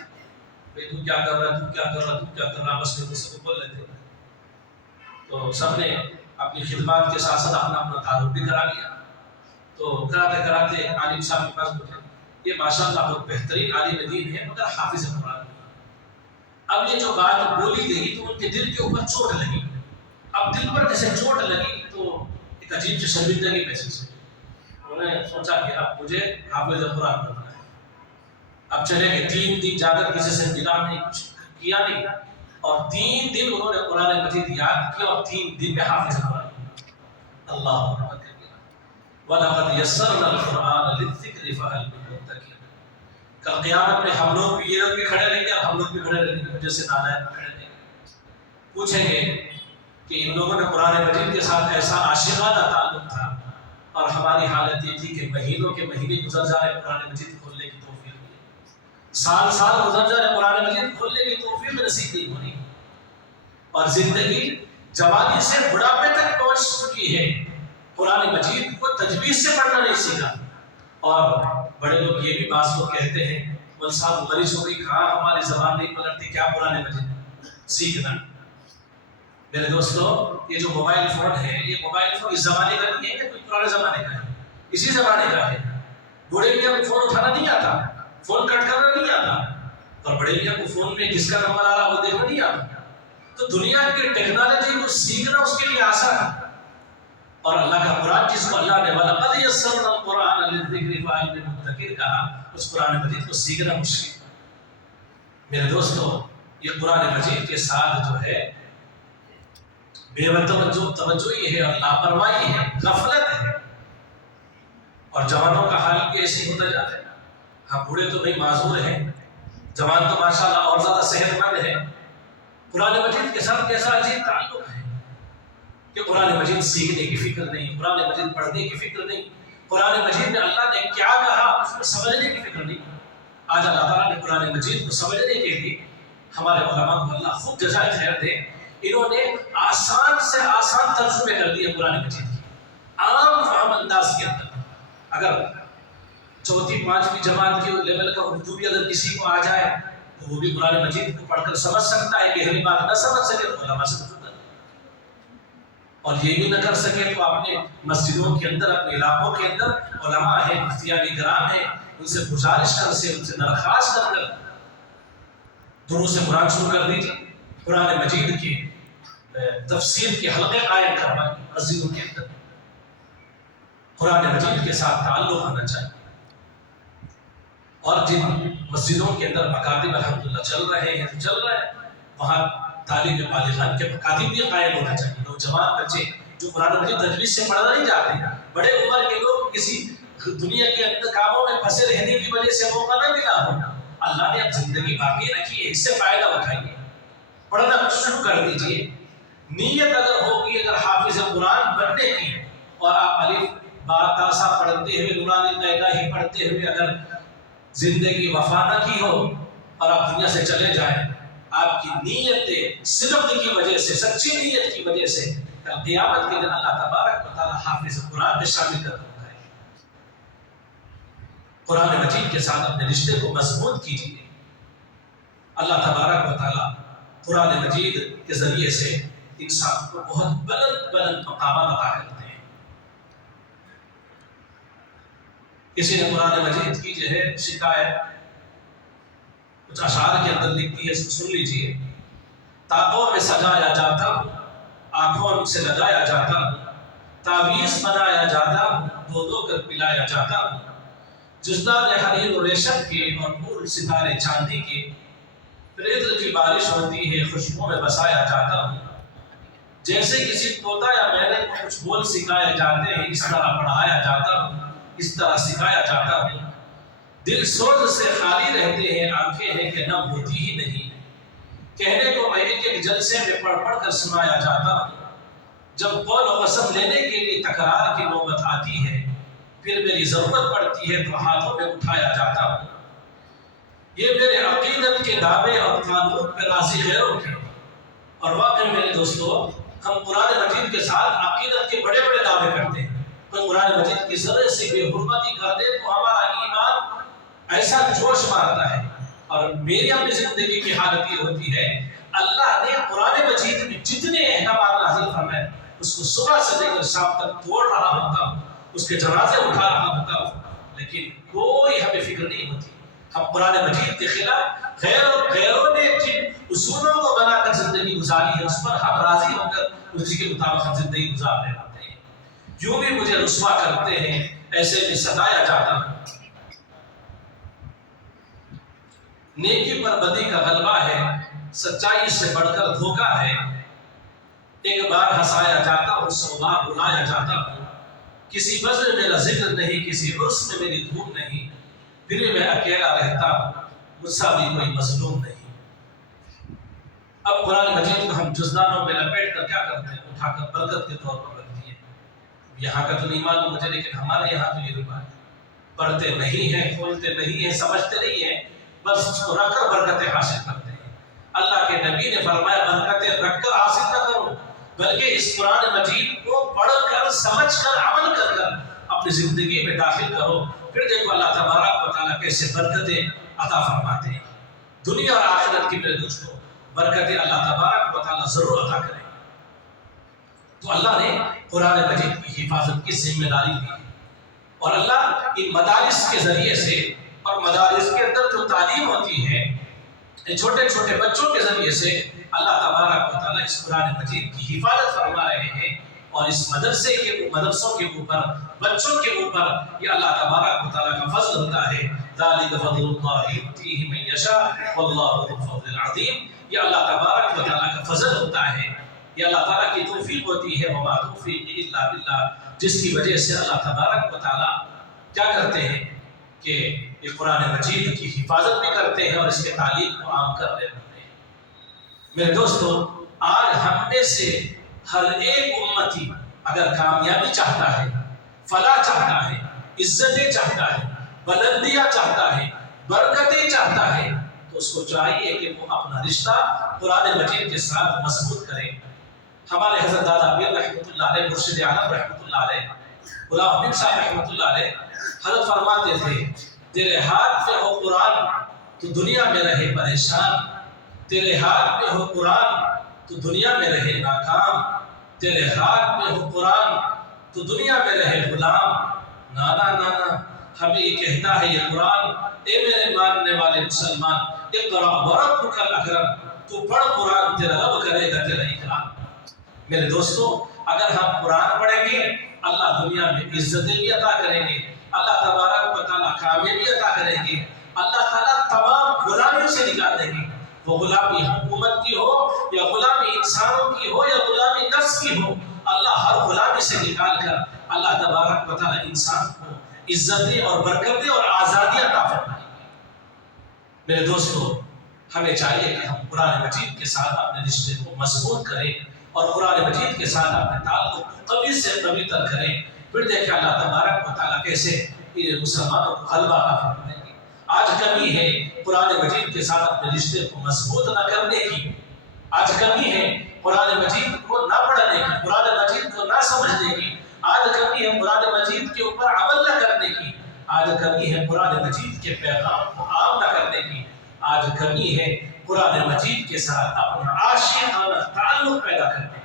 بھئی تو کیا کر رہا ہے، تو کیا کر رہا ہے، تو کیا کر رہا ہے، آپس میں دوسرے کو بول رہے تھے۔ تو سب نے اپنی خدمات کے ساتھ ساتھ اپنا تعارف بھی کرا لیا۔ تو کراتے کراتے عالم صاحب کے پاس بیٹھے، یہ ماشاءاللہ بہت بہترین عالم دین ہے مگر حافظ قرآن ہے۔ اب یہ جو بات بولی گئی تو ان کے دل کے اوپر چوٹ لگی، اب دل پر جیسے چوٹ لگی تو ایک عجیب سی شرمندگی محسوس ہوئی۔ انہوں نے سوچا کہ اب مجھے حافظ قرآن بننا ہے۔ اب چلے گئے، 3 دن جا کر کسی سے ملا نہیں، کچھ کیا نہیں، اور 3 دن انہوں نے قرآن مجید یاد کیا اور 3 دن میں حافظ قرآن۔ اللہ اکبر کبیرہ۔ وَلَقَدْ يَسَّرْنَا الْقُرْآنَ لِلذِّكْرِ فَهَلْ مِن مُدَّكِرٍ۔ کل قیامت میں ہم لوگ بھی، یہ لوگ بھی کھڑے رہیں گے اور ہم لوگ بھی کھڑے رہیں گے، جیسے نالائق کھڑے رہیں گے، پوچھیں گے کہ ان لوگوں نے قرآن مجید کے ساتھ ایسا عاشقانہ تعلق تھا اور ہماری حالت یہ تھی کہ مہینوں کے مہینے گزر جا رہے قرآن مجید کھولنے کی توفیق نہیں، سال گزر جا رہے قرآن مجید کھولنے کی توفیق نصیب نہیں ہونی، اور زندگی جوانی سے بڑھاپے تک پہنچ چکی ہے، قرآن مجید کو تجوید سے پڑھنا نہیں سیکھا۔ اور بڑے لوگ یہ بھی بعض لوگ کہتے ہیں، مول صاحب مریض ہو گئی، کہاں ہماری زبان نہیں پلٹتی، کیا قرآن مجید سیکھنا۔ میرے دوستو، یہ جو موبائل فون ہے، یہ موبائل فون اس زمانے کا نہیں ہے کہ کوئی پرانے زمانے کا ہے، اسی زمانے کا ہے۔ بوڑھے میاں کو فون اٹھانا نہیں آتا، فون کٹ کرنا نہیں آتا، اور بڑے میاں کو فون میں کس کا نمبر آ رہا وہ دیکھنا نہیں آتا۔ تو دنیا کی ٹیکنالوجی کو سیکھنا اس کے لیے آسان ہے، اور اللہ کا قرآن جس کو اللہ نے وَلَقَدْ يَسَّرْنَا الْقُرْآنَ لِلذِّكْرِ فَهَلْ مِن مُدَّكِرٍ کہا، اس قرآن مجید کو سیکھنا مشکل ہے۔ میرے دوستو، یہ قرآن مجید کے ساتھ جو ہے بے توجہی ہے اور لاپرواہی ہے، غفلت ہے، اور جوانوں کا حال بھی ایسے ہوتا جاتا ہے۔ ہاں، بوڑھے تو بھائی معذور ہیں، جوان تو ماشاءاللہ اور زیادہ صحت مند ہے۔ قرآن مجید کے ساتھ کیسا عجیب تعلق ہے کہ قرآن مجید سیکھنے کی فکر نہیں، قرآن مجید پڑھنے کی فکر نہیں، قرآن مجید میں اللہ نے کیا کہا اس کو سمجھنے کی فکر نہیں۔ آج اللہ تعالیٰ نے قرآن مجید کو سمجھنے کے لیے ہمارے علماء کو اللہ خوب جزائے خیر دے، انہوں نے آسان سے آسان ترجمے کر دیے قرآن مجید کی، عام فہم انداز کے اندر۔ اگر 4th 5ویں جماعت کے لیول کا اردو بھی اگر کسی کو آ جائے تو وہ بھی قرآن مجید کو پڑھ کر سمجھ سکتا ہے، گہری بات نہ سمجھ سکے تو علماء سے پوچھتا ہے، اور یہ بھی نہ کر سکے تو اپنے مسجدوں کے اندر، اپنے علاقوں کے اندر علماء ہیں، مفتیان کرام ہیں، ان سے گزارش کر سے، ان سے درخواست کر کر دروس قرآن شروع کر دیجیے، قرآن مجید کی تفسیر کے حلقے قائم کروائیں مسجدوں کے اندر۔ قرآن مجید کے ساتھ تعلق ہونا چاہیے، اور جن مسجدوں کے اندر مکاتب الحمدللہ چل رہے ہیں وہاں تعلیم بالغان کے مکاتب بھی قائم ہونا چاہیے۔ نوجوان بچے جو قرآن مجید تجوید سے پڑھنا نہیں جاتے، بڑے عمر کے لوگ کسی دنیا کے اندر کاموں میں پھنسے رہنے کی وجہ سے موقع نہ ملا ہو، اللہ نے اب زندگی باقی رکھی ہے، اس سے فائدہ اٹھائیے، پڑھنا شروع کر دیجئے۔ نیت اگر ہوگی اگر حافظ قرآن بننے کی، اور آپ الف با تا سا پڑھتے ہوئے نورانی قاعدہ ہی پڑھتے ہوئے اگر زندگی وفا نہ کی ہو اور آپ دنیا سے چلے جائیں، آپ کی نیت صدق کی وجہ سے، سچی نیت کی وجہ سے قیامت کے دن اللہ تبارک و تعالی حافظ قرآن میں شامل کر دیں گے۔ قرآن مجید کے ساتھ اپنے رشتے کو مضبوط کیجیے۔ اللہ تبارک و تعالی قرآن مجید کے ذریعے سے انسان کو بہت بلند بلند مقامات عطا کرتے ہیں۔ کسی نے قرآن مجید کی جو ہے شکایت کچھ اشعار کے اندر لکھتی ہے، اس کو سن لیجئے۔ تاقوں میں سجایا جاتا ہوں، آنکھوں سے لگایا جاتا ہوں، تعویذ بنایا جاتا ہوں، دو دو کر پلایا جاتا ہوں، جزدان حریر و ریشم کے اور نور ستارے چاندی کے، پھر عطر کی بارش ہوتی ہے، خوشبو میں بسایا جاتا ہوں، جیسے کسی طوطا یا میرے کو کچھ بول سکھائے جاتے ہیں، اس طرح پڑھایا جاتا ہوں، اس طرح سکھایا جاتا ہوں، دل سوز سے خالی رہتے ہیں، آنکھیں ہیں کہ نم ہوتی ہی نہیں، کہنے کو میں ایک ایک جلسے میں پڑھ پڑھ کر سنایا جاتا ہوں، جب قول و قسم لینے کے لیے تکرار کی نوبت آتی ہے، پھر میری ضرورت پڑتی ہے تو ہاتھوں میں اٹھایا جاتا ہوں، یہ میرے عقیدت کے دعوے اور قانون پہ راضی غیروں کے۔ اور واقعی میرے دوستو، ہم قرآن مجید کے ساتھ عقیدت کے بڑے بڑے دعوے کرتے ہیں، کوئی قرآن مجید کی ذرے سے بے حرمتی کر دے تو ہمارا ایمان ایسا جوش مارتا ہے۔ اور میری اپنی زندگی کی حالت یہ ہوتی ہے، اللہ نے قرآن مجید میں جتنے احکامات نازل فرمائے اس کو صبح سے لے کر شام تک توڑ رہا ہوتا ہوں، اس کے جنازے اٹھا رہا ہوتا ہوں، لیکن کوئی ہمیں فکر نہیں ہوتی۔ ہم قرآن مجید کے خلاف غیروں نے جن اصولوں کو بنا کر زندگی گزاری ہے، اس پر ہم راضی ہو کر اسی کے مطابق ہم زندگی گزار رہے ہوتے ہیں۔ یوں بھی مجھے رسوا کرتے ہیں، ایسے بھی ستایا جاتا ہوں۔ نیکی پر بدی کا غلبہ ہے، سچائی سے بڑھ کر دھوکہ ہے، ایک بار ہنسایا جاتا ہوں، 100 بار بلایا جاتا ہوں، کسی بزم میں میرا ذکر نہیں، کسی عرس میں میری دھوم نہیں، پھر میں اکیلا رہتا ہوں، مجھ سا بھی کوئی مظلوم نہیں۔ اب قرآن مجید کو ہم جزدانوں میں لپیٹ کر کیا کرتے ہیں؟ اٹھا کر برکت کے طور پر رکھ دیے۔ یہاں کا تو نہیں معلوم مجھے، لیکن ہمارے یہاں تو یہ روایت ہے، پڑھتے نہیں ہیں، کھولتے نہیں ہیں، سمجھتے نہیں ہیں، بس اس کو رکھ کر برکتیں حاصل کرتے ہیں۔ اللہ کے نبی نے فرمایا برکتیں رکھ کر حاصل نہ کرو، بلکہ اس قرآن مجید کو پڑھ کر، سمجھ کر، عمل کر کر اپنی زندگی میں داخل کرو، پھر دیکھو اللہ تبارک و تعالیٰ کیسے برکتیں عطا فرماتے ہیں۔ دنیا اور آخرت کی میرے دوستوں برکتیں اللہ تبارک و تعالیٰ ضرور عطا کریں۔ تو اللہ نے قرآن مجید کی حفاظت کی ذمہ داری دی ہے، اور اللہ ان مدارس کے ذریعے سے، اور مدارس کے اندر جو تعلیم ہوتی ہے چھوٹے چھوٹے بچوں کے ذریعے سے، اللہ تبارک و تعالیٰ اس قرآن مجید کی حفاظت فرما رہے ہیں، اور اس مدرسوں کے اوپر، بچوں کے اوپر یہ اللہ تبارک و تعالیٰ کا فضل ہوتا ہے۔ ذَلِكَ فَضْلُ اللَّهِ يُؤْتِيهِ مَن يَشَاءُ وَاللَّهُ ذُو الْفَضْلِ الْعَظِيمِ۔ یہ اللہ تبارک و تعالیٰ کا فضل ہوتا ہے، یہ اللہ تعالیٰ کی توفیق ہوتی ہے، وَمَا تُوفِيقِ إِلَّا بِاللَّهِ، جس کی وجہ سے اللہ تبارک و تعالیٰ کیا کرتے ہیں کہ یہ قرآن مجید کی حفاظت بھی کرتے ہیں اور اس کے تعلیم کو عام کر رہے ہوتے ہیں۔ میرے دوستو، آج ہم میں سے ہر ایک امتی اگر کامیابی چاہتا ہے، فلاح چاہتا ہے، عزتیں چاہتا ہے، بلندیاں چاہتا ہے، برکتیں چاہتا ہے، تو اس کو چاہیے کہ وہ اپنا رشتہ قرآن مجید کے ساتھ مضبوط کرے۔ ہمارے حضرت دادا پیر رحمۃ اللہ علیہ، مرشد عالم رحمۃ اللہ علیہ، غلام حبیب صاحب رحمۃ اللہ علیہ حضرت فرماتے تھے، تیرے ہاتھ میں ہو قرآن تو دنیا میں رہے پریشان، تیرے ہاتھ میں ہو قرآن تو دنیا میں رہے ناکام، تیرے ہاتھ میں ہو قرآن تو دنیا میں رہے غلام۔ نانا نانا ہمیں یہ کہتا ہے یہ قرآن، اے میرے ماننے والے مسلمان، اقرأ وربک الاکرم، تو پڑھ قرآن، تیرا رب کرے گا تیرا اکرام۔ میرے دوستو، اگر ہم قرآن پڑھیں گے اللہ دنیا میں عزتیں بھی عطا کریں گے، اللہ تبارک و تعالیٰ کامیابی عطا کریں گے، اللہ تعالیٰ تمام غلامیوں سے نکال دیں گے، وہ غلامی حکومت کی ہو یا غلامی انسانوں کی ہو یا غلامی نفس کی ہو، اللہ ہر غلامی سے نکال کر اللہ تبارک و تعالیٰ انسان کو عزتیں اور برکتیں اور آزادیاں عطا فرمائے گی۔ میرے دوستو، ہمیں چاہیے کہ ہم قرآن مجید کے ساتھ اپنے رشتے کو مضبوط کریں اور قرآن مجید کے ساتھ اپنے تعلق کو قوی سے قوی تر کریں۔ پھر دیکھیں اللہ تبارک و تعالیٰ کیسے مسلمانوں کو غلبہ عطا فرمائے گی۔ آج کمی ہے قرآن مجید کے ساتھ اپنے رشتے کو مضبوط نہ کرنے کی، آج کمی ہے قرآن مجید کو نہ پڑھنے کی، قرآن مجید کو نہ سمجھنے کی، آج کمی ہے قرآن مجید کے اوپر عمل نہ کرنے کی، آج کمی ہے قرآن مجید کے پیغام کو عام نہ کرنے کی، آج کمی ہے قرآن مجید کے ساتھ اپنا عاشقانہ تعلق پیدا کرنے کی۔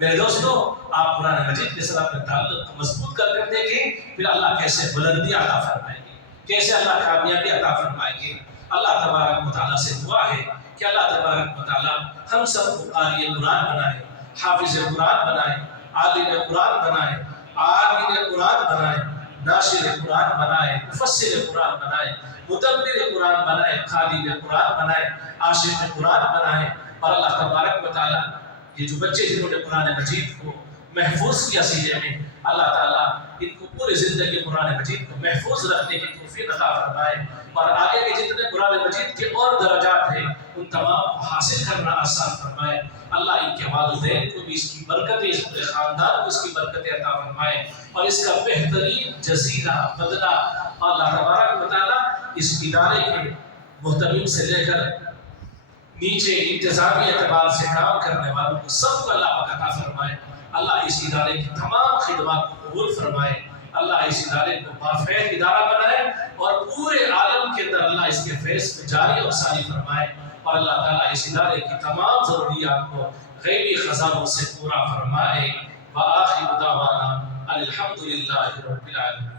میرے دوستو، آپ قرآن مجید کے ساتھ اپنے تعلق کو مضبوط کر کر دیکھیں، پھر اللہ کیسے بلندی عطا فرمائے گی، کیسے اللہ کامیابی عطا فرمائے گی۔ اللہ تبارک و تعالیٰ سے دعا ہے کہ اللہ تبارک و تعالیٰ ہم سب کو قاری قرآن بنائے، حافظ قرآن بنائے، عالم قرآن بنائے، عامل قرآن بنائے، ناشر قرآن بنائے، مفسر قرآن بنائے، مدبر قرآن بنائے، خادم قرآن بنائے، عاشق قرآن بنائے۔ اور اللہ تبارک و تعالیٰ یہ جو بچے جنہوں نے قرآن مجید کو محفوظ کیا سینے میں، اللہ تعالیٰ ان کو پوری زندگی قرآن مجید کو محفوظ رکھنے کی توفیق عطا فرمائے، اور آگے کے جتنے قرآن مجید کے اور درجات ہیں ان تمام کو حاصل کرنا آسان فرمائے۔ اللہ ان کے والدین کو بھی اس کی برکتیں، اس پورے خاندان کو اس کی برکتیں عطا فرمائے، اور اس کا بہترین جزیرہ بدلہ اللہ تبارک و تعالیٰ اس ادارے کے محتمم سے لے کر نیچے انتظامی اعتبار سے کام کرنے والوں کو سب کو اللہ پاک عطا فرمائے۔ اللہ اس ادارے کی تمام خدمات کو قبول فرمائے، اللہ اس ادارے کو بافید ادارہ بنائے، اور پورے عالم کے اندر اللہ اس کے فیض میں جاری اور ساری فرمائے، اور اللہ تعالیٰ اس ادارے کی تمام ضروریات کو غیبی خزانوں سے پورا فرمائے۔ وآخر دعوانا الحمدللہ رب العالمین۔